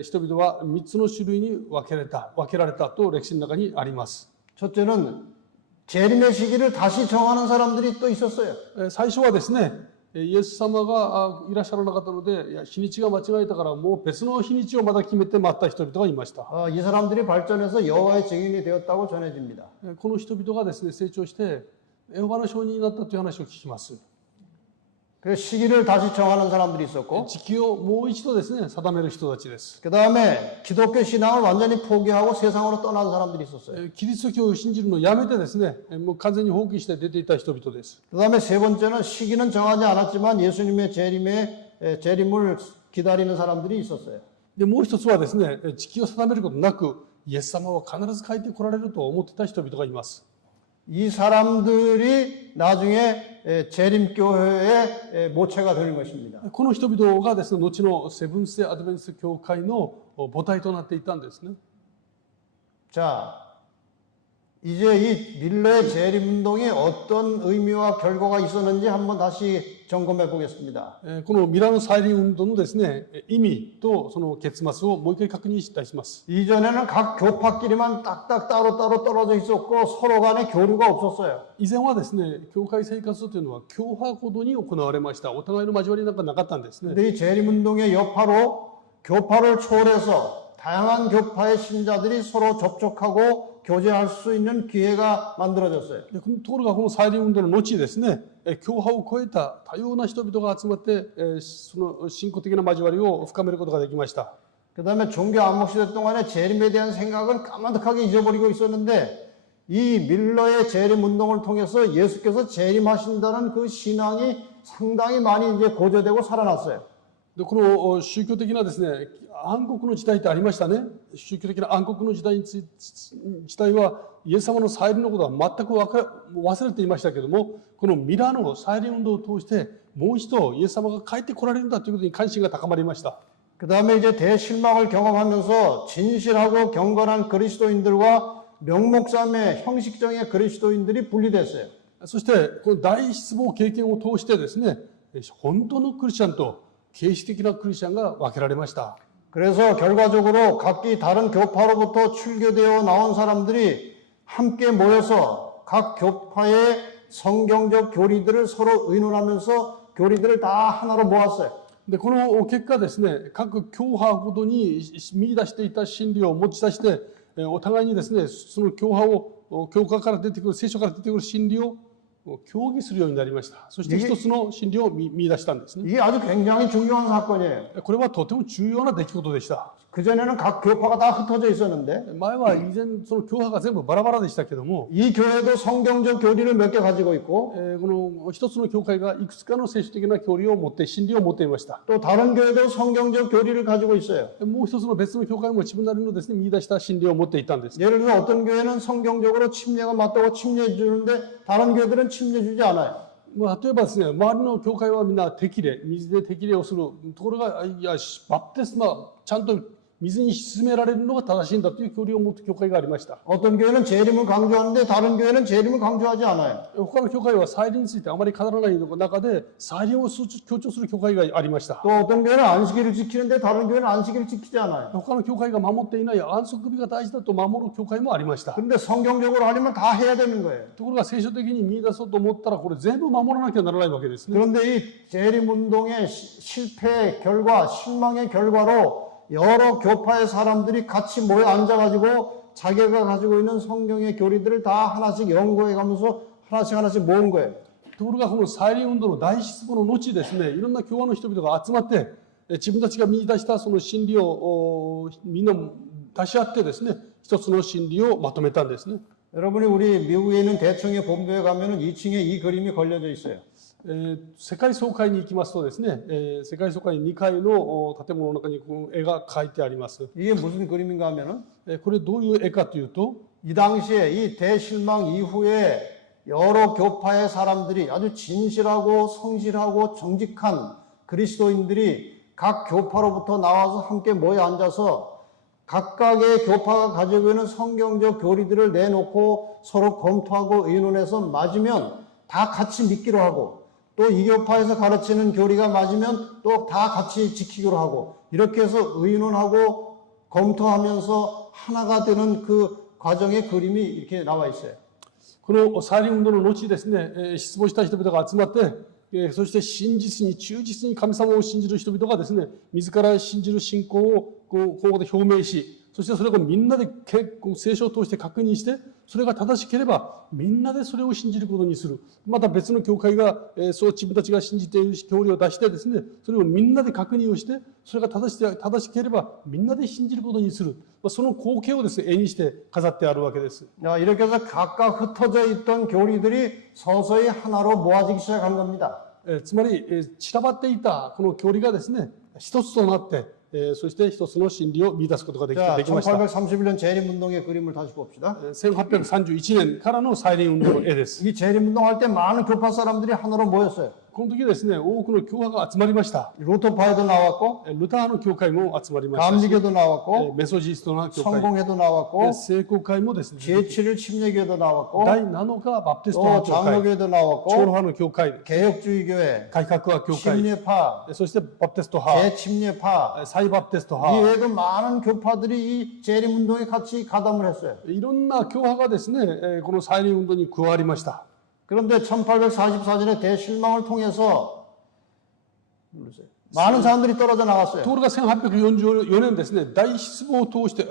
人々は3つの種類に分けられたと歴史の中にあります。 첫째는 재림의 시기를 다시 정하는 사람들이 또 있었어요. 最初はですね、イエス様がいらっしゃらなかったので、いや日にちが間違えたからもう別の日にちをまた決めて待った人々がいました。 이 사람들이 발전해서 여호와의 증인이 되었다고 전해집니다. この人々がですね成長してエホバの証人になったという話を聞きます。 그 시기를 다시 정하는 사람들이 있었고, 時期をもう一度ですね定める人たちです。 그 다음에 기독교 신앙을 완전히 포기하고 세상으로 떠난 사람들이 있었어요. キリスト教を信じるのをやめてですね、もう完全に放棄して出ていた人々です。 그 다음에 세 번째는 시기는 정하지 않았지만 예수님의 재림을 기다리는 사람들이 있었어요. でもう一つはですね、時期を定めることなく、イエス様は必ず帰ってこられると思っていた人々がいます。 이 사람들이 나중에 재림교회의 모체가 되는 것입니다. この人々がですね、後のセブンス・デー・アドベンチスト教会の母体となっていたんですね。 자, 이제 이 밀러의 재림운동이 어떤 의미와 결과가 있었는지 한번 다시 점검해 보겠습니다. このミラノ再臨運動のですね、意味とその結末をもう一回確認したいします。 이전에는 각 교파끼리만 딱딱 따로따로 떨어져 있었고 서로 간에 교류가 없었어요. 以前はですね、教会生活というのは教派ごとに行われました。お互いの交わりなんかなかったんですね。 근데 이 재림운동의 여파로 교파를 초월해서 다양한 교파의 신자들이 서로 접촉하고 교제할 수 있는 기회가 만들어졌어요. ところがこの再臨運動の後ですね、教派を超えた多様な人々が集まって、その信仰的な交わりを深めることができました。 그 다음에 종교 암흑시대 동안에 재림에 대한 생각은 까마득하게 잊어버리고 있었는데 이 밀러의 재림운동을 통해서 예수께서 재림하신다는 그 신앙이 상당히 많이 이제 고조되고 살아났어요. でこの宗教的なですね、暗黒の時代ってありましたね。宗教的な暗黒の時代は、イエス様の再臨のことは全く忘れていましたけども、このミラーの再臨運動を通して、もう一度イエス様が帰ってこられるんだということに関心が高まりました。 그 다음에 이제 대실망을 경험하면서 진실하고 경건한 그리스도인들과 명목상의 형식적인 그리스도인들이 분리됐어요. そして、この大失望経験を通してですね、本当のクリスチャンと形式的なクリスチャンが分けられました。 그래서 결과적으로 각기 다른 교파로부터 출교되어 나온 사람들이 함께 모여서 각 교파의 성경적 교리들을 서로 의논하면서 교리들을 다 하나로 모았어요. で、この結果ですね、各教派ごとに見出していた真理を持ち出して、お互いにですね、その教派を、教科から出てくる、聖書から出てくる真理を協議するようになりました。そして一つの真理を見出したんですね。 이게 아주 굉장히 중요한 사건이에요. これはとても重要な出来事でした。 그전에는 각 교파가 다 흩어져 있었는데 前は以前その教派が全部バラバラでしたけども、 이 교회도 성경적 교리를 몇 개 가지고 있고 この一つの教会がいくつかの聖書的な教理を持って、真理を持っていました。 또 다른 교회도 성경적 교리를 가지고 있어요. もう一つの別の教会も自分なりのですね、見出した真理を持っていたんです。 예를 들어 어떤 교회는 성경적으로 침례가 맞다고 침례 주는데 다른 교회들은 침례 주지 않아요. 例えばですね、周りの教会はみんな適齢、水で適齢をする。ところが、いや、バプテスマ、ちゃんと水に沈められるのが正しいんだという教理を持つ教会がありました。 어떤 교회는 재림을 강조하는데 다른 교회는 재림을 강조하지 않아요. 他の教会は再臨についてあまり語らない中で、再臨を強調する教会がありました。 또 어떤 교회는 안식일을 지키는데 다른 교회는 안식일을 지키지 않아요. 他の教会が守っていない安息日が大事だと守る教会もありました。 근데 성경적으로 하려면 다 해야 되는 거예요. ところが聖書的に見出そうと思ったら、これ全部守らなきゃならないわけですね。 그런데 이 재림 운동의 실패의 결과, 실망의 결과로 여러 교파의 사람들이 같이 모여 앉아가지고 자기가 가지고 있는 성경의 교리들을 다 하나씩 연구해 가면서 하나씩 모은 거예요. ところがこの再臨運動の大失望の後ですね、いろんな教派の人々が集まって、自分たちが見出したその真理をみんな出し合ってですね、一つの真理をまとめたんですね。 여러분이 우리 미국에 있는 대청의 본부에 가면은 2층에 이 그림이 걸려져 있어요. 世界総会に行きますとですね、世界総会2階の建物の中にこの絵が描いてあります。 이게 무슨 그림인가 하면은 これどういう絵かというと、 이 당시에 이 대실망 이후에 여러 교파의 사람들이 아주 진실하고 성실하고 정직한 그리스도인들이 각 교파로부터 나와서 함께 모여 앉아서 각각의 교파가 가지고 있는 성경적 교리들을 내놓고 서로 검토하고 의논해서 맞으면 다 같이 믿기로 하고 또 이 교파에서 가르치는 교리가 맞으면 또 다 같이 지키기로 하고 이렇게 해서 의논하고 검토하면서 하나가 되는 그 과정의 그림이 이렇게 나와 있어요. この再臨運動の後ですね、失望した人々が集まって、そして真実に忠実に神様を信じる人々がですね、自ら信じる信仰をここで表明し、そしてそれをみんなで聖書を通して確認して、それが正しければみんなでそれを信じることにする。また別の教会がそう自分たちが信じている教理を出してですね、それをみんなで確認をして、それが正しければみんなで信じることにする。その光景をですね、絵にして飾ってあるわけです。 이렇게 해서 각각 흩어져 있던 교리들이 서서히 하나로 모아지기 시작한 겁니다. つまり散らばっていたこの教理がですね、一つとなって、そして一つの真理を見出すことができました。 1831년 재림운동의 그림을 다시 봅시다. 1831年からの再臨運動の絵です。 이 재림운동할 때 많은 교파 사람들이 하나로 모였어요. この時ですね、多くの教派が集まりました。 루터파에도 나왔고 ルターの教会も集まりましたし、 감리교도 나왔고 メソジストの教会、 성공회도 나왔고 聖公会もですね、 제7일 침례교도 나왔고 第7日バプテスト또 派教会、 장로교도 長老 나왔고 派の教会、 개혁주의 교회 改革派教会、 침례파 そしてバプテスト派、 대침례파 再バプテスト 이 派、 외에도 많은 교파들이 이 재림운동에 같이 가담을 했어요. いろんな教派がですね、この再臨運動に加わりました。 그런데 1844년에 대실망을 통해서 많은 사람들이 떨어져 나갔어요. ところが1844年ですね、大失望を通して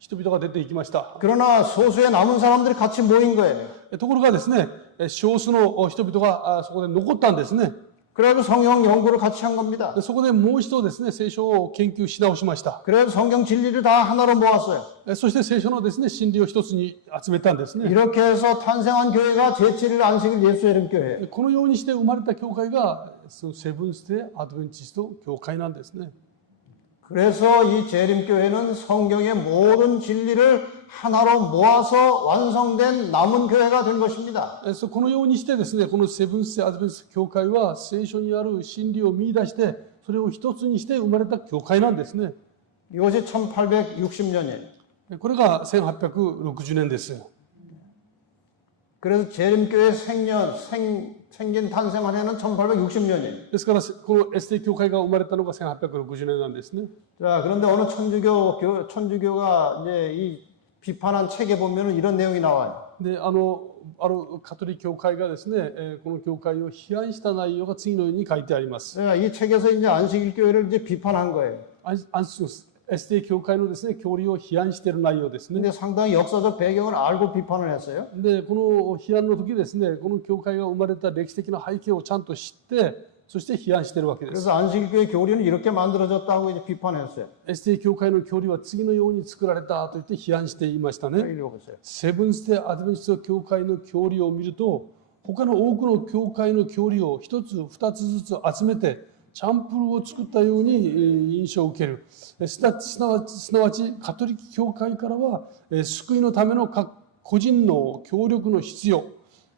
人々が出ていきました。 그러나 소수의 남은 사람들이 같이 모인 거예요. ところがですね、少数の人々がそこで残ったんですね。 그래서 성경 연구를 같이 한 겁니다. そこでもう一度ですね、聖書を研究し直しました。 그래서 성경 진리를 다 하나로 모았어요. そして聖書のですね、真理を一つに集めたんですね。 이렇게 해서 탄생한 교회가 제7일 안식일 예수의 이름 교회. このようにして生まれた教会がそのセブンスデーアドベンチスト教会なんですね。 그래서 이 재림교회는 성경의 모든 진리를 하나로 모아서 완성된 남은 교회가 된 것입니다. このようにしてですね、このセブンスデーアドベンチスト教会は聖書にある真理を見出して、それを一つにして生まれた教会なんですね。 이것이 1860년이에요. これが1860年です。 그래서 재림교회 생긴 탄생한 해는 1860년이에요. ですから、このエステ教会が生まれたのが1860年なんですね。 자, 그런데 어느 천주교가 이제 이 비판한 책에 보면은 이런 내용이 나와요. で、あるカトリック教会がですね、この教会を批判した内容が次のように書いてあります。 자, 이 책에서 이제 안식일교회를 이제 비판한 거예요. エステ教会のですね、教理を批判している内容ですね。 근데 상당히 역사적 배경을 알고 비판을 했어요. で、この批判の時ですね、この教会が生まれた歴史的な背景をちゃんと知って、そして批判しているわけです。 그래서 안식일교회 교리는 이렇게 만들어졌다고 이제 비판했어요. エステ教会の教理は次のように作られたと言って批判していましたね。 읽어보세요. セブンスデーアドベンチスト教会の教理を見ると、他の多くの教会の教理を一つ二つずつ集めて、チャンプルーを作ったように印象を受ける。すなわちカトリック教会からは救いのための個人の協力の必要。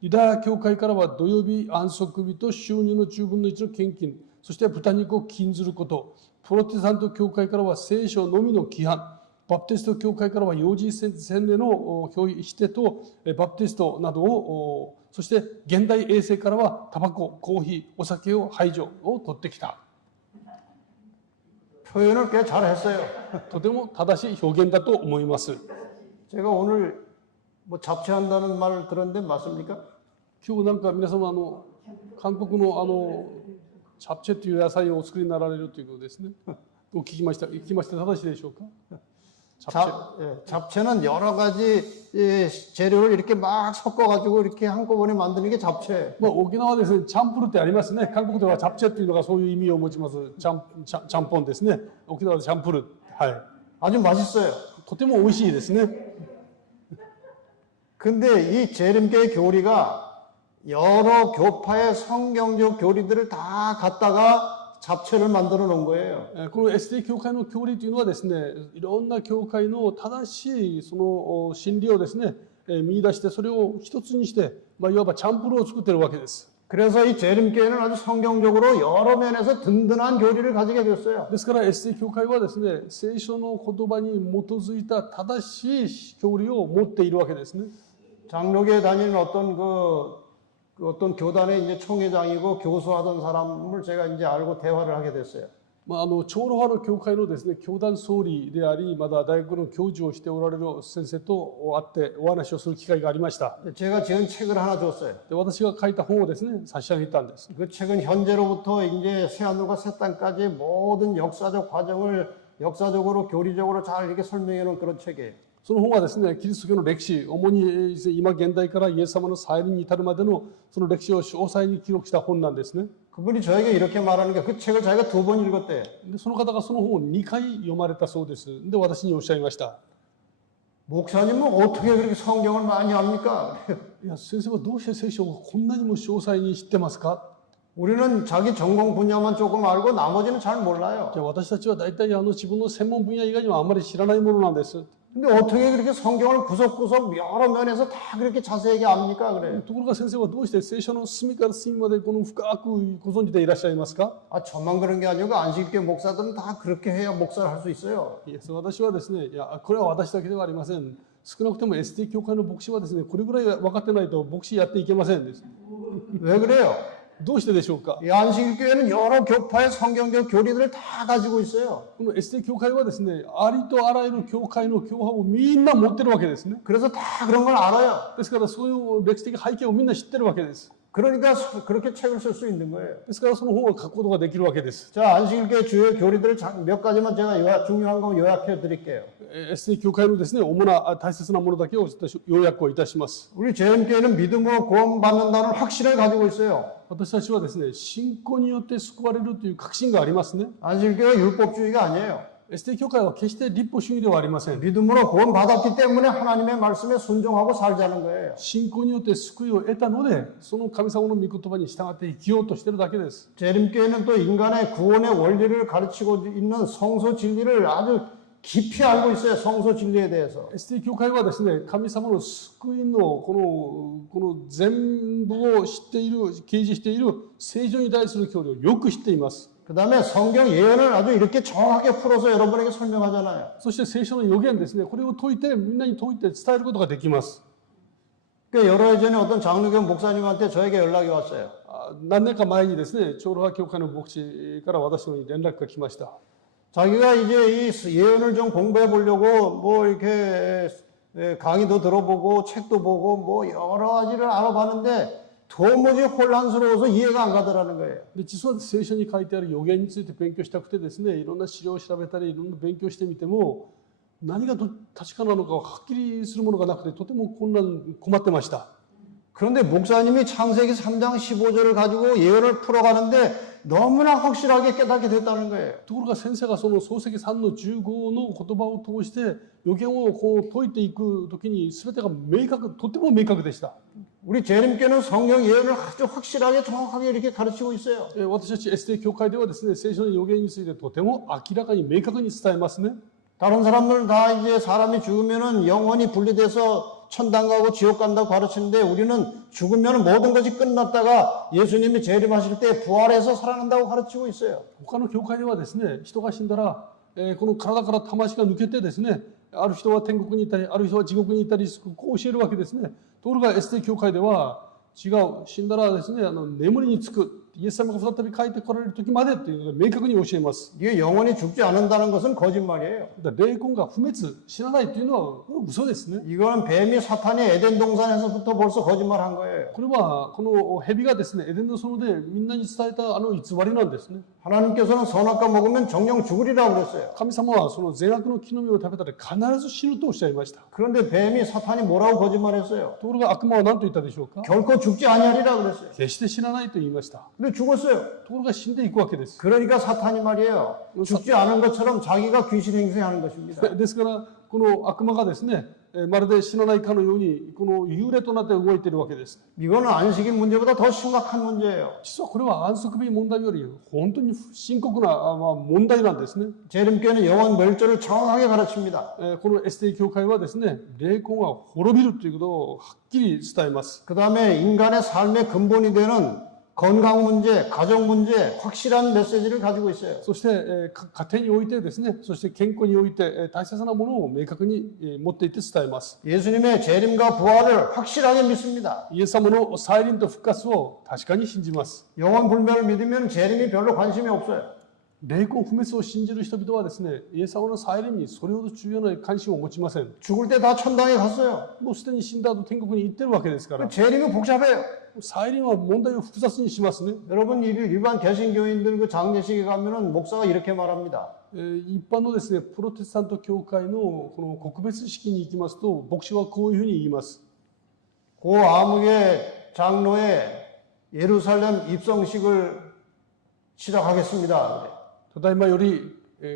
ユダヤ教会からは土曜日安息日と収入の10分の1の献金、そして豚肉を禁ずること。プロテスタント教会からは聖書のみの規範。バプテスト教会からは幼児洗礼の否定とバプテストなどを、そして現代衛生からはタバコ、コーヒー、お酒を排除を取ってきた。 표현을 꽤 잘했어요. とても正しい表現だと思います。 제가 오늘 뭐 잡채한다는 말을 들었는데 맞습니까? 今日なんか皆様韓国のチャプチェという野菜をお作りになられるということですね。お聞きました。正しいでしょうか？ 잡채는 여러 가지 재료를 이렇게 막 섞어가지고 이렇게 한꺼번에 만드는 게 잡채. 沖縄はですね、チャンプルってありますね。韓国ではチャプチェというのがそういう意味を持ちます。チャンポンですね。沖縄でチャンプル。はい。 아주 맛있어요. とても美味しいですね。 근데 이 재림교회 교리가 여러 교파의 성경적 교리들을 다 갖다가 잡채를 만들어 놓은 거예요. このエステ教会の教理というのはですね、いろんな教会の正しいその真理をですね、見出してそれを一つにして、いわばチャンプルを作っているわけです。 그래서 이 재림교회는 아주 성경적으로 여러 면에서 든든한 교리를 가지게 됐어요. ですからエステ教会はですね、聖書の言葉に基づいた正しい教理を持っているわけですね。 장로교에 다니는 어떤 교단의 이제 총회장이고 교수하던 사람을 제가 이제 알고 대화를 하게 됐어요. 長老派の教会のですね、教団総理であり、まだ大学の教授をしておられる先生と会ってお話をする機会がありました。 제가 지은 책을 하나 줬어요. で、私が書いた本をですね、差し上げたんです。 그 책은 현재로부터 이제 새하늘과 새 땅까지 모든 역사적 과정을 역사적으로 교리적으로 잘 이렇게 설명해 놓은 그런 책이에요. その本はですね、キリスト教の歴史、主に今現代からイエス様の再臨に至るまでのその歴史を詳細に記録した本なんですね。 그분이 저에게 이렇게 말하는 게 그 책을 자기가 2번 읽었대요. で、その方がその本を2回読まれたそうです。で、私におっしゃいました。 목사님은 어떻게 그렇게 성경을 많이 압니까? いや、先生はどうして聖書をこんなにも詳細に知ってますか？ 우리는 자기 전공 분야만 조금 알고 나머지는 잘 몰라요. じゃあ私たちは大体自分の専門分野以外にはあまり知らないものなんです。 근데 어떻게 그렇게 성경을 구석구석 여러 면에서 다 그렇게 자세하게 압니까? 그래. ところが先生はどうして聖書の隅から隅までこの深くご存知でいらっしゃいますか？ 아, 저만 그런 게 아니고 안식교 목사들은 다 그렇게 해야 목사를 할 수 있어요. いや、私はですね、いや、これは私だけではありません。少なくとも ST 教会の牧師はですね、これぐらい分かってないと牧師やっていけませんです。 왜 그래요? どうしてでしょうか？ 이 안식교회는 여러 교파의 성경적 교리들을 다 가지고 있어요. この ST 教会はですね、ありとあらゆる教会の教派をみんな持ってるわけですね。 그래서 다 그런 걸 알아요. ですからそういう歴史的背景をみんな知ってるわけです。 그러니까 그렇게 책을 쓸 수 있는 거예요. ですからその本を書くことができるわけです。 자, 안식일교회 주요 교리들을 몇 가지만 제가 중요한 거 요약해 드릴게요. ST 教会のですね、主な大切なものだけを要約をいたします。 우리 재림교회는 믿음으로 구원받는다는 확신을 가지고 있어요. 私たちはですね、信仰によって救われるという確信がありますね。 안식교회 율법주의가 아니에요. ST 教会は決して立法主義ではありません。 믿음으로 구원 받았기 때문에 하나님의 말씀에 순종하고 살자는 거예요. 信仰によって救いを得たので、その神様の御言葉に従って生きようとしているだけです。 재림교회는 또 인간의 구원의 원리를 가르치고 있는 성소 진리를 아주 깊이 알고 있어요. 성소 진리에 대해서. ST 教会はですね、神様の救いのこの全部を知っている、掲示している聖書に対する教理をよく知っています。 그 다음에 성경 예언을 아주 이렇게 정확하게 풀어서 여러분에게 설명하잖아요. そして聖書の予言ですね、これを解いて、みんなに解いて伝えることができます。 그 여러 해 전에 어떤 장로교 목사님한테 저에게 연락이 왔어요. 何年か前にですね、長老派教会の牧師から私に連絡が来ました。 자기가 이제 이 예언을 좀 공부해 보려고 뭐 이렇게 강의도 들어보고 책도 보고 뭐 여러 가지를 알아봤는데 도무지 혼란스러워서 이해가 안 가더라는 거예요. で実は聖書に書いてある予言について勉強したくてですね、いろんな資料を調べたりいろんな勉強してみても何が確かなのかはっきりするものがなくてとても困ってました。 그런데 목사님이 창세기 3장 15절을 가지고 예언을 풀어가는데 너무나 확실하게 깨닫게 됐다는 거예요. ところが先生がその創世記3の15の言葉を通して予言を解いていくときに全てがとても明確でした。 우리 재림교는 성경 예언을 아주 확실하게 정확하게 이렇게 가르치고 있어요. 私たち ST 教会ではですね、聖書の予言についてとても明らかに明確に伝えますね。 다른 사람들은 다 이제 사람이 죽으면은 영혼이 분리돼서 천당 가고 지옥 간다고 가르치는데 우리는 죽으면 모든 것이 끝났다가 예수님이 재림하실 때 부활해서 살아난다고 가르치고 있어요. 他の教会ではですね、人が死んだら、この体から魂が抜けてですね、ある人は天国に行ったり、ある人は地獄に行ったり、こう教えるわけですね。ところが ST 教会では違う、死んだらですね、眠りにつく、イエス様が再び帰ってこられる時までというのを明確に教えます。 이게 영혼이 죽지 않는다는 것은 거짓말이에요. 霊魂が不滅、死なないというのは嘘ですね。 이거는 뱀이 사탄이 에덴 동산에서부터 벌써 거짓말한 거예요. これはこの蛇がですね、エデンの園でみんなに伝えた偽りなんですね。 하나님께서는 선악과 먹으면 정령 죽으리라고 그랬어요. 神様はその善悪の木の実を食べたら必ず死ぬとおっしゃいました。 그런데 뱀이 사탄이 뭐라고 거짓말했어요? ところが悪魔は何と言ったでしょうか。 결코 죽지 아니하리라고 그랬어요. 決して死なないと言いました。 근데 죽었어요. ところが死んでいくわけです。 그러니까 사탄이 말이에요. 죽지 않은 것처럼 자기가 귀신 행세하는 것입니다. ですからこの悪魔がですね、まるで死なないかのようにこの幽霊となって動いているわけです。 이거는 안식일 문제보다 더 심각한 문제예요. 実はこれは安息日問題より本当に深刻な問題なんですね。 재림교회는 영혼 멸절을 정확하게 가르칩니다. この ST 教会はですね、霊魂は滅びるということをはっきり伝えます。 그 다음에 인간의 삶의 근본이 되는 건강 문제, 가정 문제, 확실한 메시지를 가지고 있어요. そして、家庭においてですね、そして健康において、大切なものを明確に、持っていって伝えます。 예수님의 재림과 부활을 확실하게 믿습니다. イエス様の再臨と復活を確かに信じます。 영혼 불멸을 믿으면 재림이 별로 관심이 없어요. 霊魂不滅を信じる人々はですね、イエス様の再臨にそれほど重要な関心を持ちません。 죽을 때 다 천당에 갔어요. もうすでに死んだ後天国に行ってるわけですから、 재림이 복잡해요. 再臨は問題を複雑にしますね。 여러분 일반 개신교인들 그 장례식에 가면은 목사가 이렇게 말합니다. 一般のですね、プロテスタント教会のこの告別式に行きますと、牧師はこういうふうに言います。 고 아무개 장로의 예루살렘 입성식을 시작하겠습니다. ただいまより、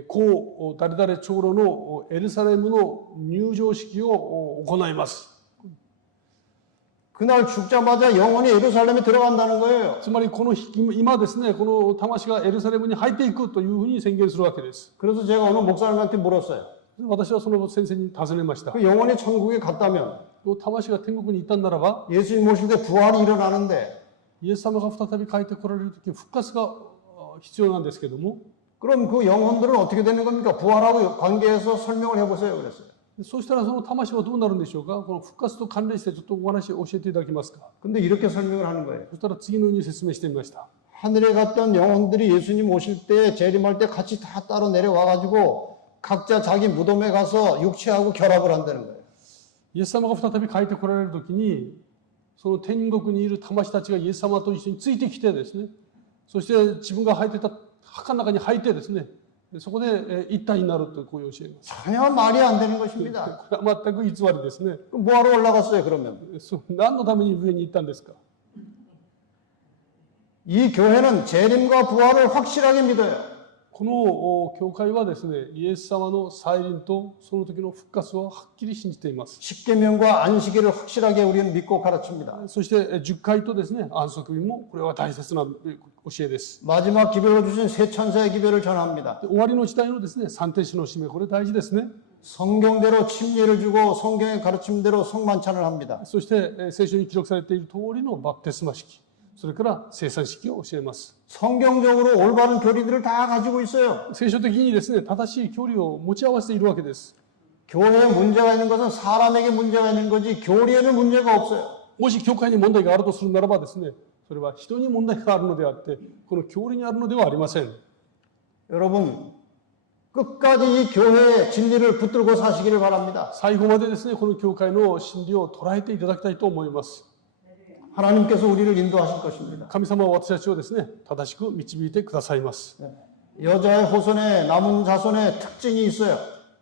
故誰々長老のエルサレムの入場式を行います。 그날 죽자마자 영혼이 예루살렘에 들어간다는 거예요. つまりこの日今ですね、この魂がエルサレムに入っていくというふうに宣言するわけです。 그래서 제가 어느 목사님한테 물었어요. 私はその先生に尋ねました。 그 영혼이 천국에 갔다면 魂が天国に行ったんならば、 예수님 오실 때 부활이 일어나는데 イエス様が再び帰ってこられるとき復活が必要なんですけども、 그럼 그 영혼들은 어떻게 되는 겁니까? 부활하고 관계해서 설명을 해보세요. 그랬어요. そうしたらその魂はどうなるんでしょうか。この復活と関連してちょっとお話を教えていただけますか。 근데 이렇게 설명을 하는 거예요. そしたら次のように説明してみました。 하늘에 갔던 영혼들이 예수님 오실 때 재림할 때 같이 다 따로 내려와가지고 각자 자기 무덤에 가서 육체하고 결합을 한다는 거예요. イエス様が再び帰ってこられるときに、その天国にいる魂たちがイエス様と一緒についてきてですね、そして自分が入ってた墓の中に入ってですね、そこで一体になるとこう教えます。 전혀 말이 안 되는 것입니다. これは全く偽りですね。 그럼 뭐하러 올라갔어요, 그러면? 何のために上に行ったんですか。 이 교회는 재림과 부활을 확실하게 믿어요. この教会はですね、イエス様の再臨とその時の復活をはっきり信じています。 십계명과 안식일을 확실하게 우리는 믿고 가르칩니다. そして十戒とですね、安息日もこれは大切な教えです。 마지막 기별로 주신 새 천사의 기별을 전합니다. 終わりの時代のですね、三天使の使命、これ大事ですね。 성경대로 침례를 주고 성경의 가르침대로 성만찬을 합니다. そして聖書に記録されている通りのバプテスマ式、それから聖餐式を教えます。 성경적으로 올바른 교리들을 다 가지고 있어요. 聖書的にですね、正しい教理を持ち合わせているわけです。 교회에 문제가 있는 것은 사람에게 문제가 있는 거지 교리에는 문제가 없어요. もし教会に問題があるとするならばですね、それは人に問題があるのであって、この教理にあるのではありません。 여러분 끝까지 이 교회의 진리를 붙들고 사시기를 바랍니다. 最後までですね、この教会の真理を捉えていただきたいと思います。 하나님께서 우리를 인도하실 것입니다. 神様は私たちをですね、正しく導いてくださいます。 여자의 호손에 남은 자손의 특징이 있어요.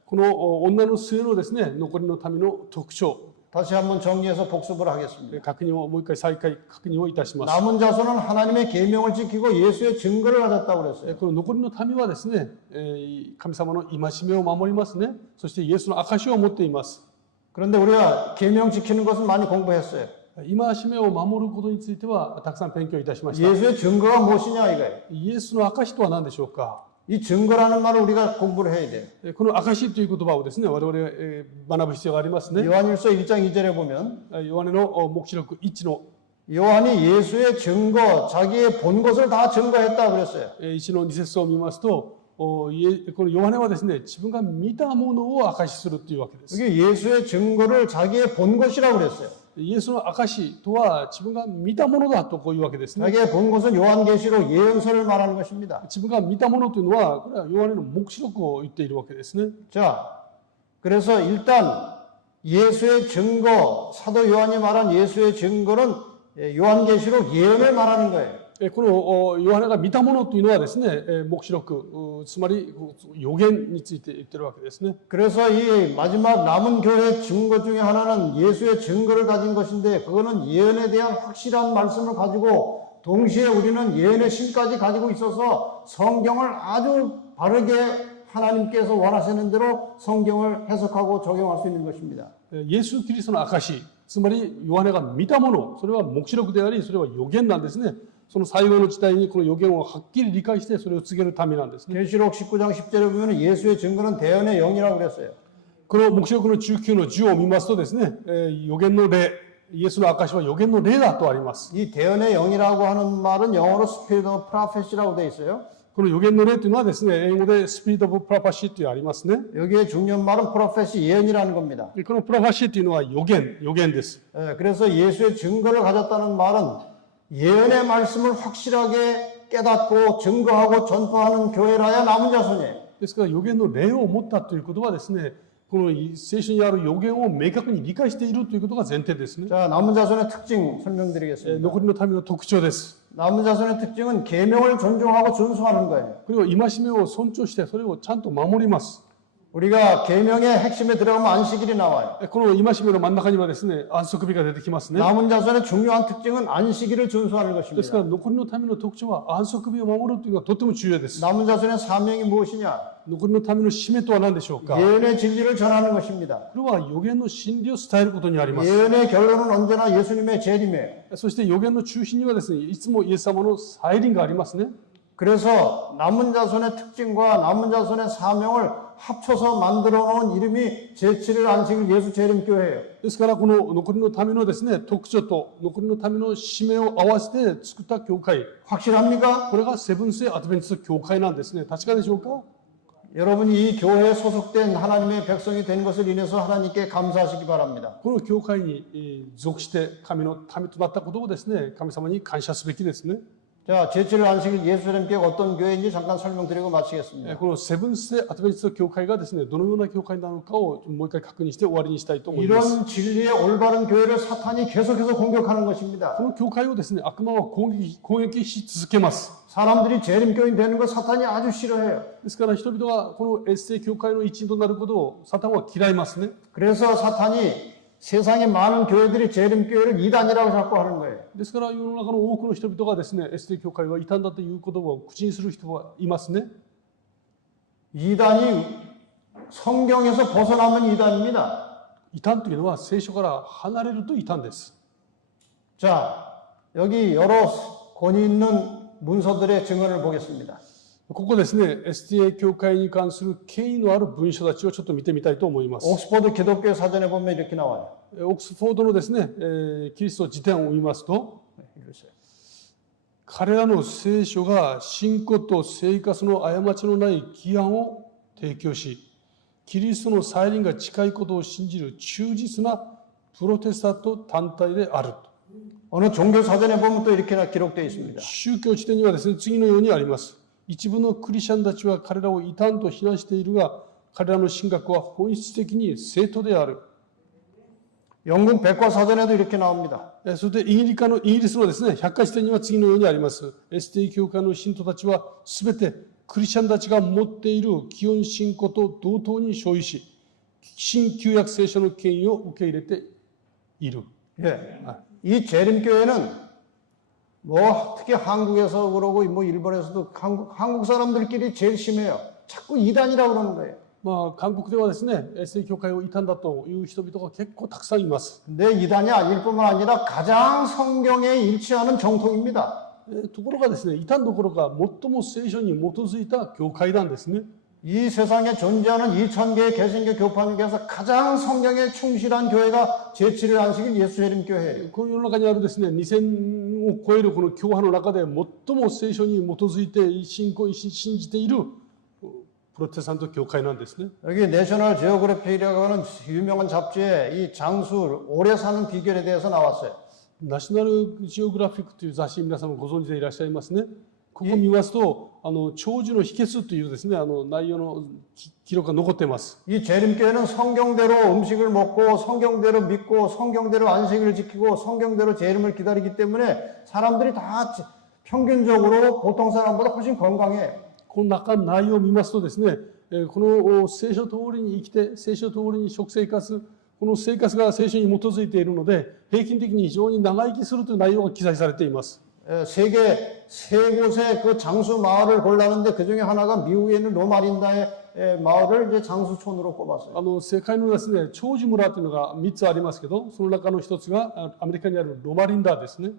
この女の末のですね、残りの民の特徴、 다시 한번 정리해서 복습을 하겠습니다. 確認をもう一回再開確認をいたします。 남은 자손은 하나님의 계명을 지키고 예수의 증거를 가졌다고 그랬어요. この残りの民はですね、神様の戒めを守りますね。そしてイエスの証を持っています。 그런데 우리가 계명 지키는 것은 많이 공부했어요. 戒めを守ることについてはたくさん勉強いたしました。 예수의 증거가 무엇이냐 이거예요. イエスの証とは何でしょうか。 이 증거라는 말을 우리가 공부를 해야 돼요. この証という言葉をですね、我々学ぶ必要がありますね。 요한일서 1장 2절에 보면 ヨハネの黙示録1の 요한이 예수의 증거, 자기의 본 것을 다 증거했다 그랬어요. 1の2節を見ますと、このヨハネはですね、自分が見たものを証しするというわけです。 이게 예수의 증거를 자기의 본 것이라고 그랬어요. イエスの証とは自分が見たものだとこういうわけですね。 자기의 본 것은 요한계시록 예언서를 말하는 것입니다. 自分が見たものというのは、これはヨハネの黙示録を言っているわけですね。 자, 그래서 일단 예수의 증거, 사도 요한이 말한 예수의 증거는 요한계시록 예언을 말하는 거예요. このヨハネが見たものというのはですね、黙示録、つまり予言について言ってるわけですね。 그래서 이 마지막 남은 교회의 증거 중에 하나는 예수의 증거를 가진 것인데 그거는 예언에 대한 확실한 말씀을 가지고 동시에 우리는 예언의 신까지 가지고 있어서 성경을 아주 바르게 하나님께서 원하시는 대로 성경을 해석하고 적용할 수 있는 것입니다. イエス・キリストの証、つまりヨハネが見たもの、それは黙示録であり、それは予言なんですね。その最後の時代にこの予言をはっきり理解してそれを告げるためなんですね。 계시록 19장 10절에 보면 예수의 증거는 대언의 영이라고 그랬어요. この黙示録の19の10を見ますとですね、予言の霊、イエスの証は予言の霊だとあります。 이 대언의 영이라고 하는 말은 영어로 Spirit of Prophecy라고 되어 있어요. この予言の霊というのはですね、英語でスピリット・オブ・プロファシーというありますね。 여기에 중요한 말은 프로페시 예언이라는 겁니다. このプロファシーというのは予言です。 그래서 예수의 증거를 가졌다는 말은 예언의 말씀을 확실하게 깨닫고 증거하고 전파하는 교회라야 남은 자손이에요. ですから予言の霊を持ったということはですね、この聖書にある予言を明確に理解しているということが前提ですね。 자, 남은 자손의 특징 설명드리겠습니다. 残りの民の特徴です。 남은 자손의 특징은 계명을 존중하고 준수하는 거예요. これを戒めを尊重してそれをちゃんと守ります。 우리가 계명의 핵심에 들어가면 안식일이 나와요. この戒めの真ん中にはですね、安息日が出てきますね。 남은 자손의 중요한 특징은 안식일을 준수하는 ですか 것입니다. ら残りの民の特徴は安息日を守るというのがとても重要です。 남은 자손의 사명이 무엇이냐? 残りの民の使命とは何でしょうか。 예언의 진리를 전하는 것입니다. これは予言の真理を伝えることにあります。 예언의 결론은 언제나 예수님의 재림이에요. そして予言の中心にはですね、いつもイエス様の再臨がありますね。 그래서 남은 자손의 특징과 남은 자손의 사명을 합쳐서 만들어 놓은 이름이 제7일 안식일 예수 재림교회예요. ですからこの残りの民のですね、特徴と残りの民の使命を合わせて作った教会、 확실합니까? これがセブンス・デイ・アドベンチスト教会なんですね。確かでしょうか。 여러분이 이 교회에 소속된 하나님의 백성이 된 것을 인해서 하나님께 감사하시기 바랍니다. この教会に属して神の民となったことをですね、神様に感謝すべきですね。 자, 제7일 안식일 예수 재림교회가 어떤 교회인지 잠깐 설명드리고 마치겠습니다. このセブンス・デイ・アドベンチスト教会がですね、どのような教会なのかをもう一回確認して終わりにしたいと思います。 이런 진리의 올바른 교회를 사탄이 계속해서 공격하는 것입니다. この教会をですね、悪魔は攻撃し続けます。 사람들이 재림교인 되는 걸 사탄이 아주 싫어해요. ですから人々がこのエッセイ教会の一員となることをサタンは嫌いますね。 그래서 사탄이 세상의 많은 교회들이 재림교회를 이단이라고 자꾸 하는 거예요. ですから世の中の多くの人々がですね、エッセイ教会は異端だということを口にする人はいますね。 이단이 성경에서 벗어나면 이단입니다. 異端というのは聖書から離れると異端です。 자, 여기 여러 권위 있는 문서들의 증언을 보겠습니다. ここですね、SDA 教会に関する権威のある文書たちをちょっと見てみたいと思います。 옥스퍼드 기독교 사전에 보면 이렇게 나와요. オックスフォードのですね、キリスト辞典を見ますと、 읽으세요. 彼らの聖書が信仰と生活の過ちのない規範を提供し、キリストの再臨が近いことを信じる忠実なプロテスタント団体である。 어느 종교 사전에 보면 또 이렇게 기록되어 있습니다. 宗教辞典にはですね、次のようにあります。一部のクリスチャンたちは彼らを異端と非難しているが、彼らの神学は本質的に正当である。 영국 백과사전에도 이렇게 나옵니다. それでイギリスのですね、百科事典には次のようにあります。SDA 教会の信徒たちはすべてクリスチャンたちが持っている基本信仰と同等に所有し、新旧約聖書の権威を受け入れている。 예. 이 재림교회는 뭐 특히 한국에서 그러고 뭐 일본에서도 한국 사람들끼리 제일 심해요. 자꾸 이단이라고 그러는 거예요. まあ、韓国ではですね、SDA 教会を異端だという人々が結構たくさんいます。 근데 이단이 아닐 뿐만 아니라 가장 성경에 일치하는 정통입니다. ところがですね、異端どころか最も聖書に基づいた教会なんですね。 이 세상에 존재하는 2000개의 개신교 교파 중에서 가장 성경에 충실한 교회가 제7일 안식일 예수 재림 교회예요. この世の中にあるですね、2000を超えるこの教派の中で最も聖書に基づいて信じているプロテスタント教会なんですね。 여기 내셔널 지오그래피라고 하는 유명한 잡지에 이 장수 오래 사는 비결에 대해서 나왔어요. ナショナルジオグラフィックという雑誌、皆さんもご存知でいらっしゃいますね。ここを見ますと、長寿の秘訣というですね、内容の記録が残っています。 이 재림교회는 성경대로 음식을 먹고 성경대로 믿고 성경대로 안식일을 지키고 성경대로 재림을 기다리기 때문에 사람들이 다 평균적으로 보통 사람보다 훨씬 건강해요. この中の内容を見ますとですね、この聖書通りに生きて、聖書通りに食生活、この生活が聖書に基づいているので、平均的に非常に長生きするという内容が記載されています。 세계 세 곳의 그 장수 마을을 골랐는데 그 중에 하나가 미국에 있는 로마린다의 마을을 이제 장수촌으로 꼽았어요. 世界のですね、長寿村というのが3つありますけど、その中の一つがアメリカにあるロマリンダですね。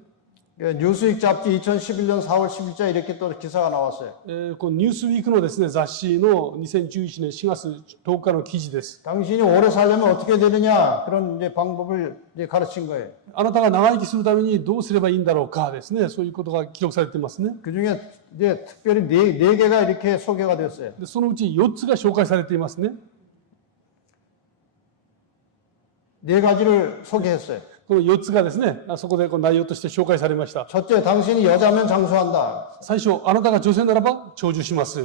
뉴스윅 잡지 2011년 4월 10일자 이렇게 또 기사가 나왔어요. このニュースウィークのですね、雑誌の2011年4月10日の記事です。 당신이 오래 살려면 어떻게 되느냐 그런 이제 방법을 이제 가르친 거예요. あなたが長生きするためにどうすればいいんだろうかですね、そういうことが記録されていますね。 그 중에 이제 특별히 네 개가 이렇게 소개가 됐어요. でそのうち4つが紹介されていますね。 네 가지를 소개했어요. この4つがですね、そこでこの内容として紹介されました。 첫째, 당신이 여자면 장수한다. 最初、あなたが女性ならば長寿します。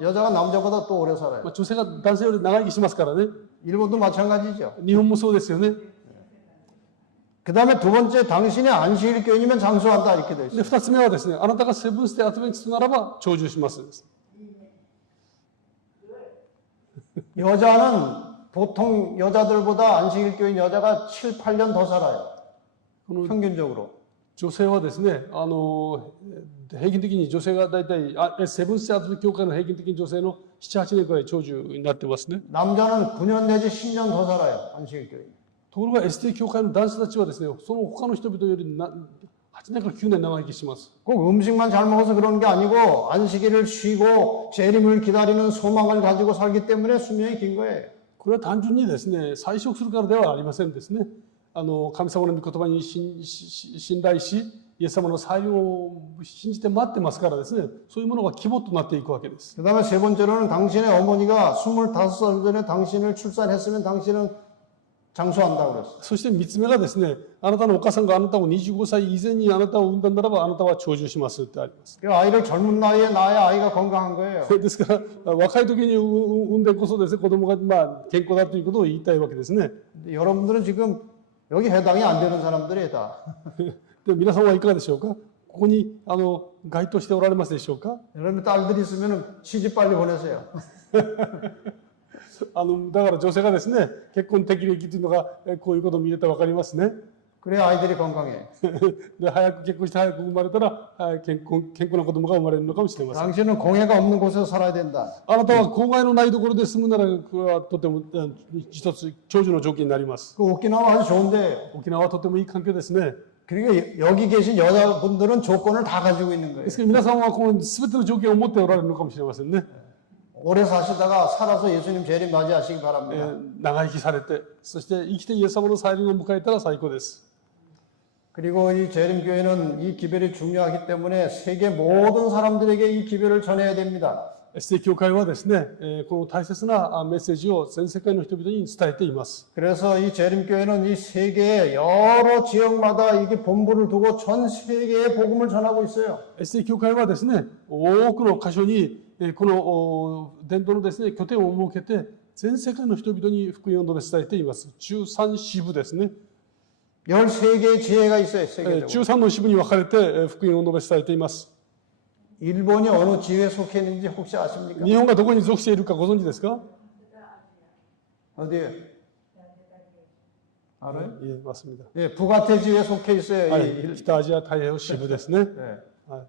여자가 남자보다 또 오래 살아요. 女性が男性より長生きしますからね。 일본도 마찬가지죠. 日本もそうですよね。 그 다음에 두 번째, 당신이 안식일 교인이면 장수한다 이렇게 돼 で、있어요. 2つ目はですね、あなたがセブンステイアドベンチストならば長寿します。 여자는 보통 여자들보다 안식일 교인 여자가 7, 8년 더 살아요. 평균적으로. 女性はですね、平均的に女性が大体、セブンステイアドベンチスト教会の平均的に女性の7、8年くらい長寿になってますね。 남자는 9년 내지 10년 더 살아요. 안식일 교인. ところが SDA 教会の男性たちはですね、その他の人々より8年から9年長生きします。 꼭 음식만 잘 먹어서 그런 게 아니고 안식일을 쉬고 재림을 기다리는 소망을 가지고 살기 때문에 수명이 긴 거예요. これは単純にですね、菜食するからではありませんですね。神様の御言葉に信頼し、イエス様の再臨を信じて待ってますからですね、そういうものが規模となっていくわけです。 그다음에 세 번째로는 당신의 어머니가 25살 전에 당신을 출산했으면 당신은 장수한다고 그랬어요. そして3つ目がですね、あなたのお母さんがあなたを25歳以前にあなたを産んだならばあなたは長寿しますってあります。 그 아이를 젊은 나이에 낳아야 아이가 건강한 거예요. ですから若い時に産んでこそですね、子供が健康だということを言いたいわけですね。 여러분들은 지금 여기 해당이 안 되는 사람들이에요, 다. で皆さんはいかがでしょうか。ここに該当しておられますでしょうか。 여러분 딸들이 있으면 시집 빨리 보내세요. だから女性がですね、結婚適齢期というのがこういうことを見れてわかりますね。 그래야 아이들이 건강해. で、早く結婚して早く生まれたら、健康な子供が生まれるのかもしれません。 당신은 공해가 없는 곳에서 살아야 된다. あなたは公害のないところで住むなら、これはとても一つ長寿の条件になります。 그 오키나와 아주 좋은데 沖縄はとてもいい環境ですね。 그러니까 여기 계신 여자분들은 조건을 다 가지고 있는 거예요. ですから皆さんはこの全ての条件を持っておられるのかもしれませんね。 오래 사시다가 살아서 예수님 재림 맞이하시기 바랍니다. 長生きされて、そして生きてイエス様の再臨を迎えたら最高です。 그리고 이 재림교회는 이 기별이 중요하기 때문에 세계 모든 사람들에게 이 기별을 전해야 됩니다. 聖教会はですね、この大切なメッセージを全世界の人々に伝えています。 그래서 이 재림교회는 이 세계의 여러 지역마다 이게 본부를 두고 전 세계에 복음을 전하고 있어요. 聖教会はですね、多くの箇所にこの伝統のですね、拠点を設けて全世界の人々に福音を述べ伝えています。13支部ですね。 13개의 지혜가 있어요. 세계적으로. 13の支部に分かれて福音を述べ伝えています。 일본이 어느 지회에 속해 있는지 혹시 아십니까? 日本がどこに属しているかご存知ですか？ 어디에? 알아요? 예, 맞습니다. 예, 북아태 지회에 속해 있어요. はい、北アジア太平洋支部ですね。 네. はい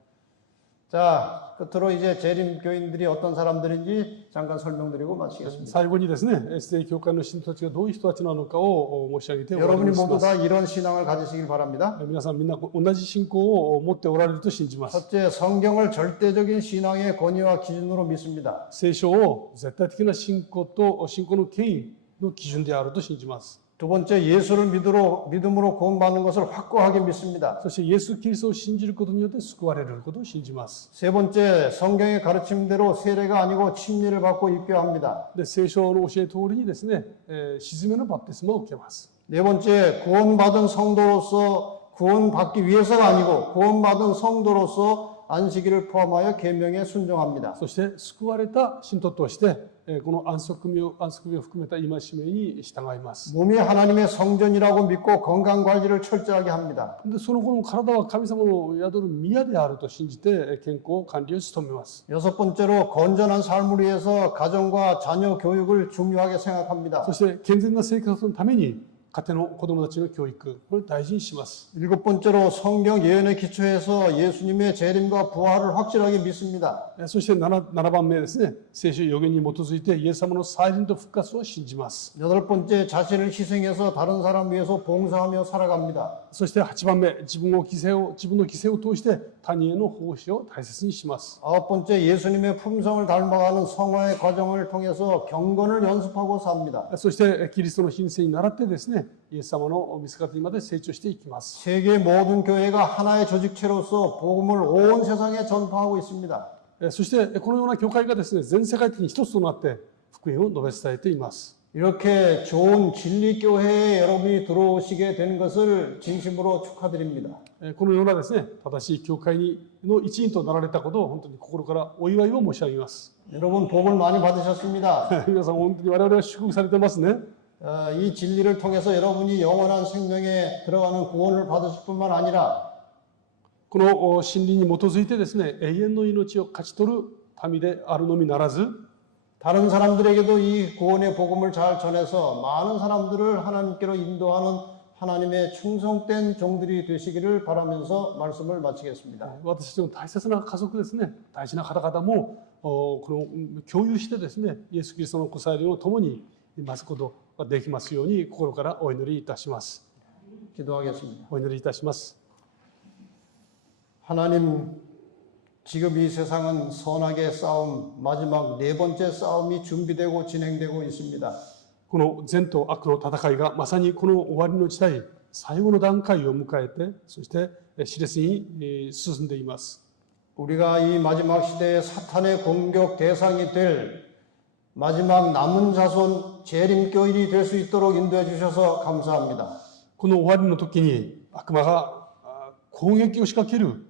자, 끝으로 이제 재림 교인들이 어떤 사람들인지 잠깐 설명드리고 마치겠습니다. 最後にですね、聖教会の信徒たちがどういう人たちなのかを申し上げて終わり 여러분이 にし 모두 ます。 다 이런 신앙을 가지시길 바랍니다. 皆さんみんな同じ信仰を持っておられると信じます。 첫째, 성경을 절대적인 신앙의 권위와 기준으로 믿습니다. 聖書を絶対的な信仰と信仰の権威の基準であると信じます。 두 번째, 예수를 믿음으로 구원받는 것을 확고하게 믿습니다. そしてイエス・キリストを信じることによって救われることを信じます。 세 번째, 성경의 가르침대로 세례가 아니고 침례를 받고 입교합니다. で、聖書の教え通りにですね、沈めのバプテスマを受けます。 네 번째, 구원받은 성도로서 구원받기 위해서가 아니고 구원받은 성도로서 안식일을 포함하여 계명에 순종합니다. そして救われた信徒としてこの安息日を含めた戒めに従います。 몸이 하나님의 성전이라고 믿고 건강 관리를 철저하게 합니다. でその後の体は神様の宿る宮であると信じて健康管理を努めます。 여섯 번째로 건전한 삶을 위해서 가정과 자녀 교육을 중요하게 생각합니다. そして健全な生活のために家庭の子供たちの教育を大事にします。 일곱 번째로 성경 예언에 기초해서 예수님의 재림과 부활을 확실하게 믿습니다. そして 7番目ですね、聖書予言に基づいてイエス様の再臨と復活を信じます。 여덟 번째, 자신을 희생해서 다른 사람 위해서 봉사하며 살아갑니다. そして8番目、自分の犠牲を通して他人への奉仕を大切にします。 아홉 번째, 예수님의 품성을 닮아가는 성화의 과정을 통해서 경건을 연습하고 삽니다. そしてキリストの品性に倣ってですね、イエス様の見姿にまで成長していきます。 세계 모든 교회가 하나의 조직체로서 복음을 온 세상에 전파하고 있습니다. そしてこのような教会がですね、全世界的に一つとなって福音を述べ伝えています。 이렇게 좋은 진리교회에 여러분이 들어오시게 된 것을 진심으로 축하드립니다. このようなですね、正しい教会の一員となられたことを本当に心からお祝いを申し上げます。 여러분 복을 많이 받으셨습니다. 皆さん本当に我々は祝福されてますね。 이 진리를 통해서 여러분이 영원한 생명에 들어가는 구원을 받으실 뿐만 아니라 この真理に基づいてですね、永遠の命を勝ち取る民であるのみならず、 다른 사람들에게도 이 구원의 복음을 잘 전해서 많은 사람들을 하나님께로 인도하는 하나님의 충성된 종들이 되시기를 바라면서 말씀을 마치겠습니다. 私たちの大切な家族ですね、大事な方々もこの共有してですね、イエス・キリストのご再臨を共に待つことができますように心からお祈りいたします。 기도하겠습니다. お祈りいたします。 하나님, 지금 이 세상은 선악의 싸움, 마지막 네 번째 싸움이 준비되고 진행되고 있습니다. この善と悪の戦いがまさにこの終わりの時代、最後の段階を迎えて、そして熾烈に進んでいます。 우리가 이 마지막 시대에 사탄의 공격 대상이 될 마지막 남은 자손 재림교인이 될 수 있도록 인도해 주셔서 감사합니다. この終わりの時に悪魔が攻撃を仕掛ける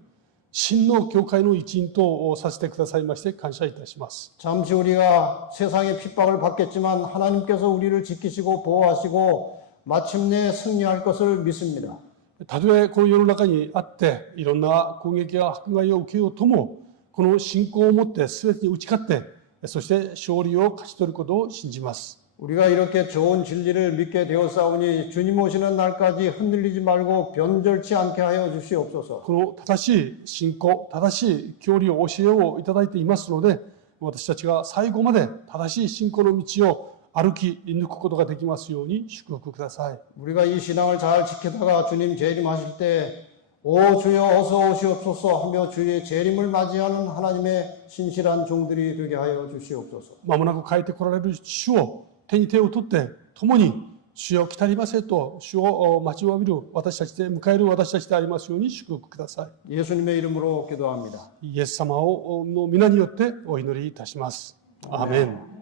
真の教会の一員とさせてくださいまして感謝いたします。 잠시 우리가 세상의 핍박을 받겠지만 하나님께서 우리를 지키시고 보호하시고 마침내 승리할 것을 믿습니다. たとえこの世の中にあっていろんな攻撃や迫害を受けようとも、この信仰を持って全てに打ち勝って、そして勝利を勝ち取ることを信じます。 우리가 이렇게 좋은 진리를 믿게 되었사오니 주님 오시는 날까지 흔들리지 말고 변절치 않게 하여 주시옵소서. この正しい信仰、正しい教理を教えをいただいていますので、私たちが最後まで正しい信仰の道を歩き抜くことができますように祝福ください。 우리가 이 신앙을 잘 지키다가 주님 재림하실 때 오 주여 어서 오시옵소서 하며 주의 재림을 맞이하는 하나님의 신실한 종들이 되게 하여 주시옵소서. まもなく帰ってこられる主を手に手を取って共に主よ来たりませと主を待ちわびる私たちで迎える私たちでありますように祝福くださ 예수님의 이름으로 기도합니다. い。イエス様の皆によってお祈りいたします。アーメン。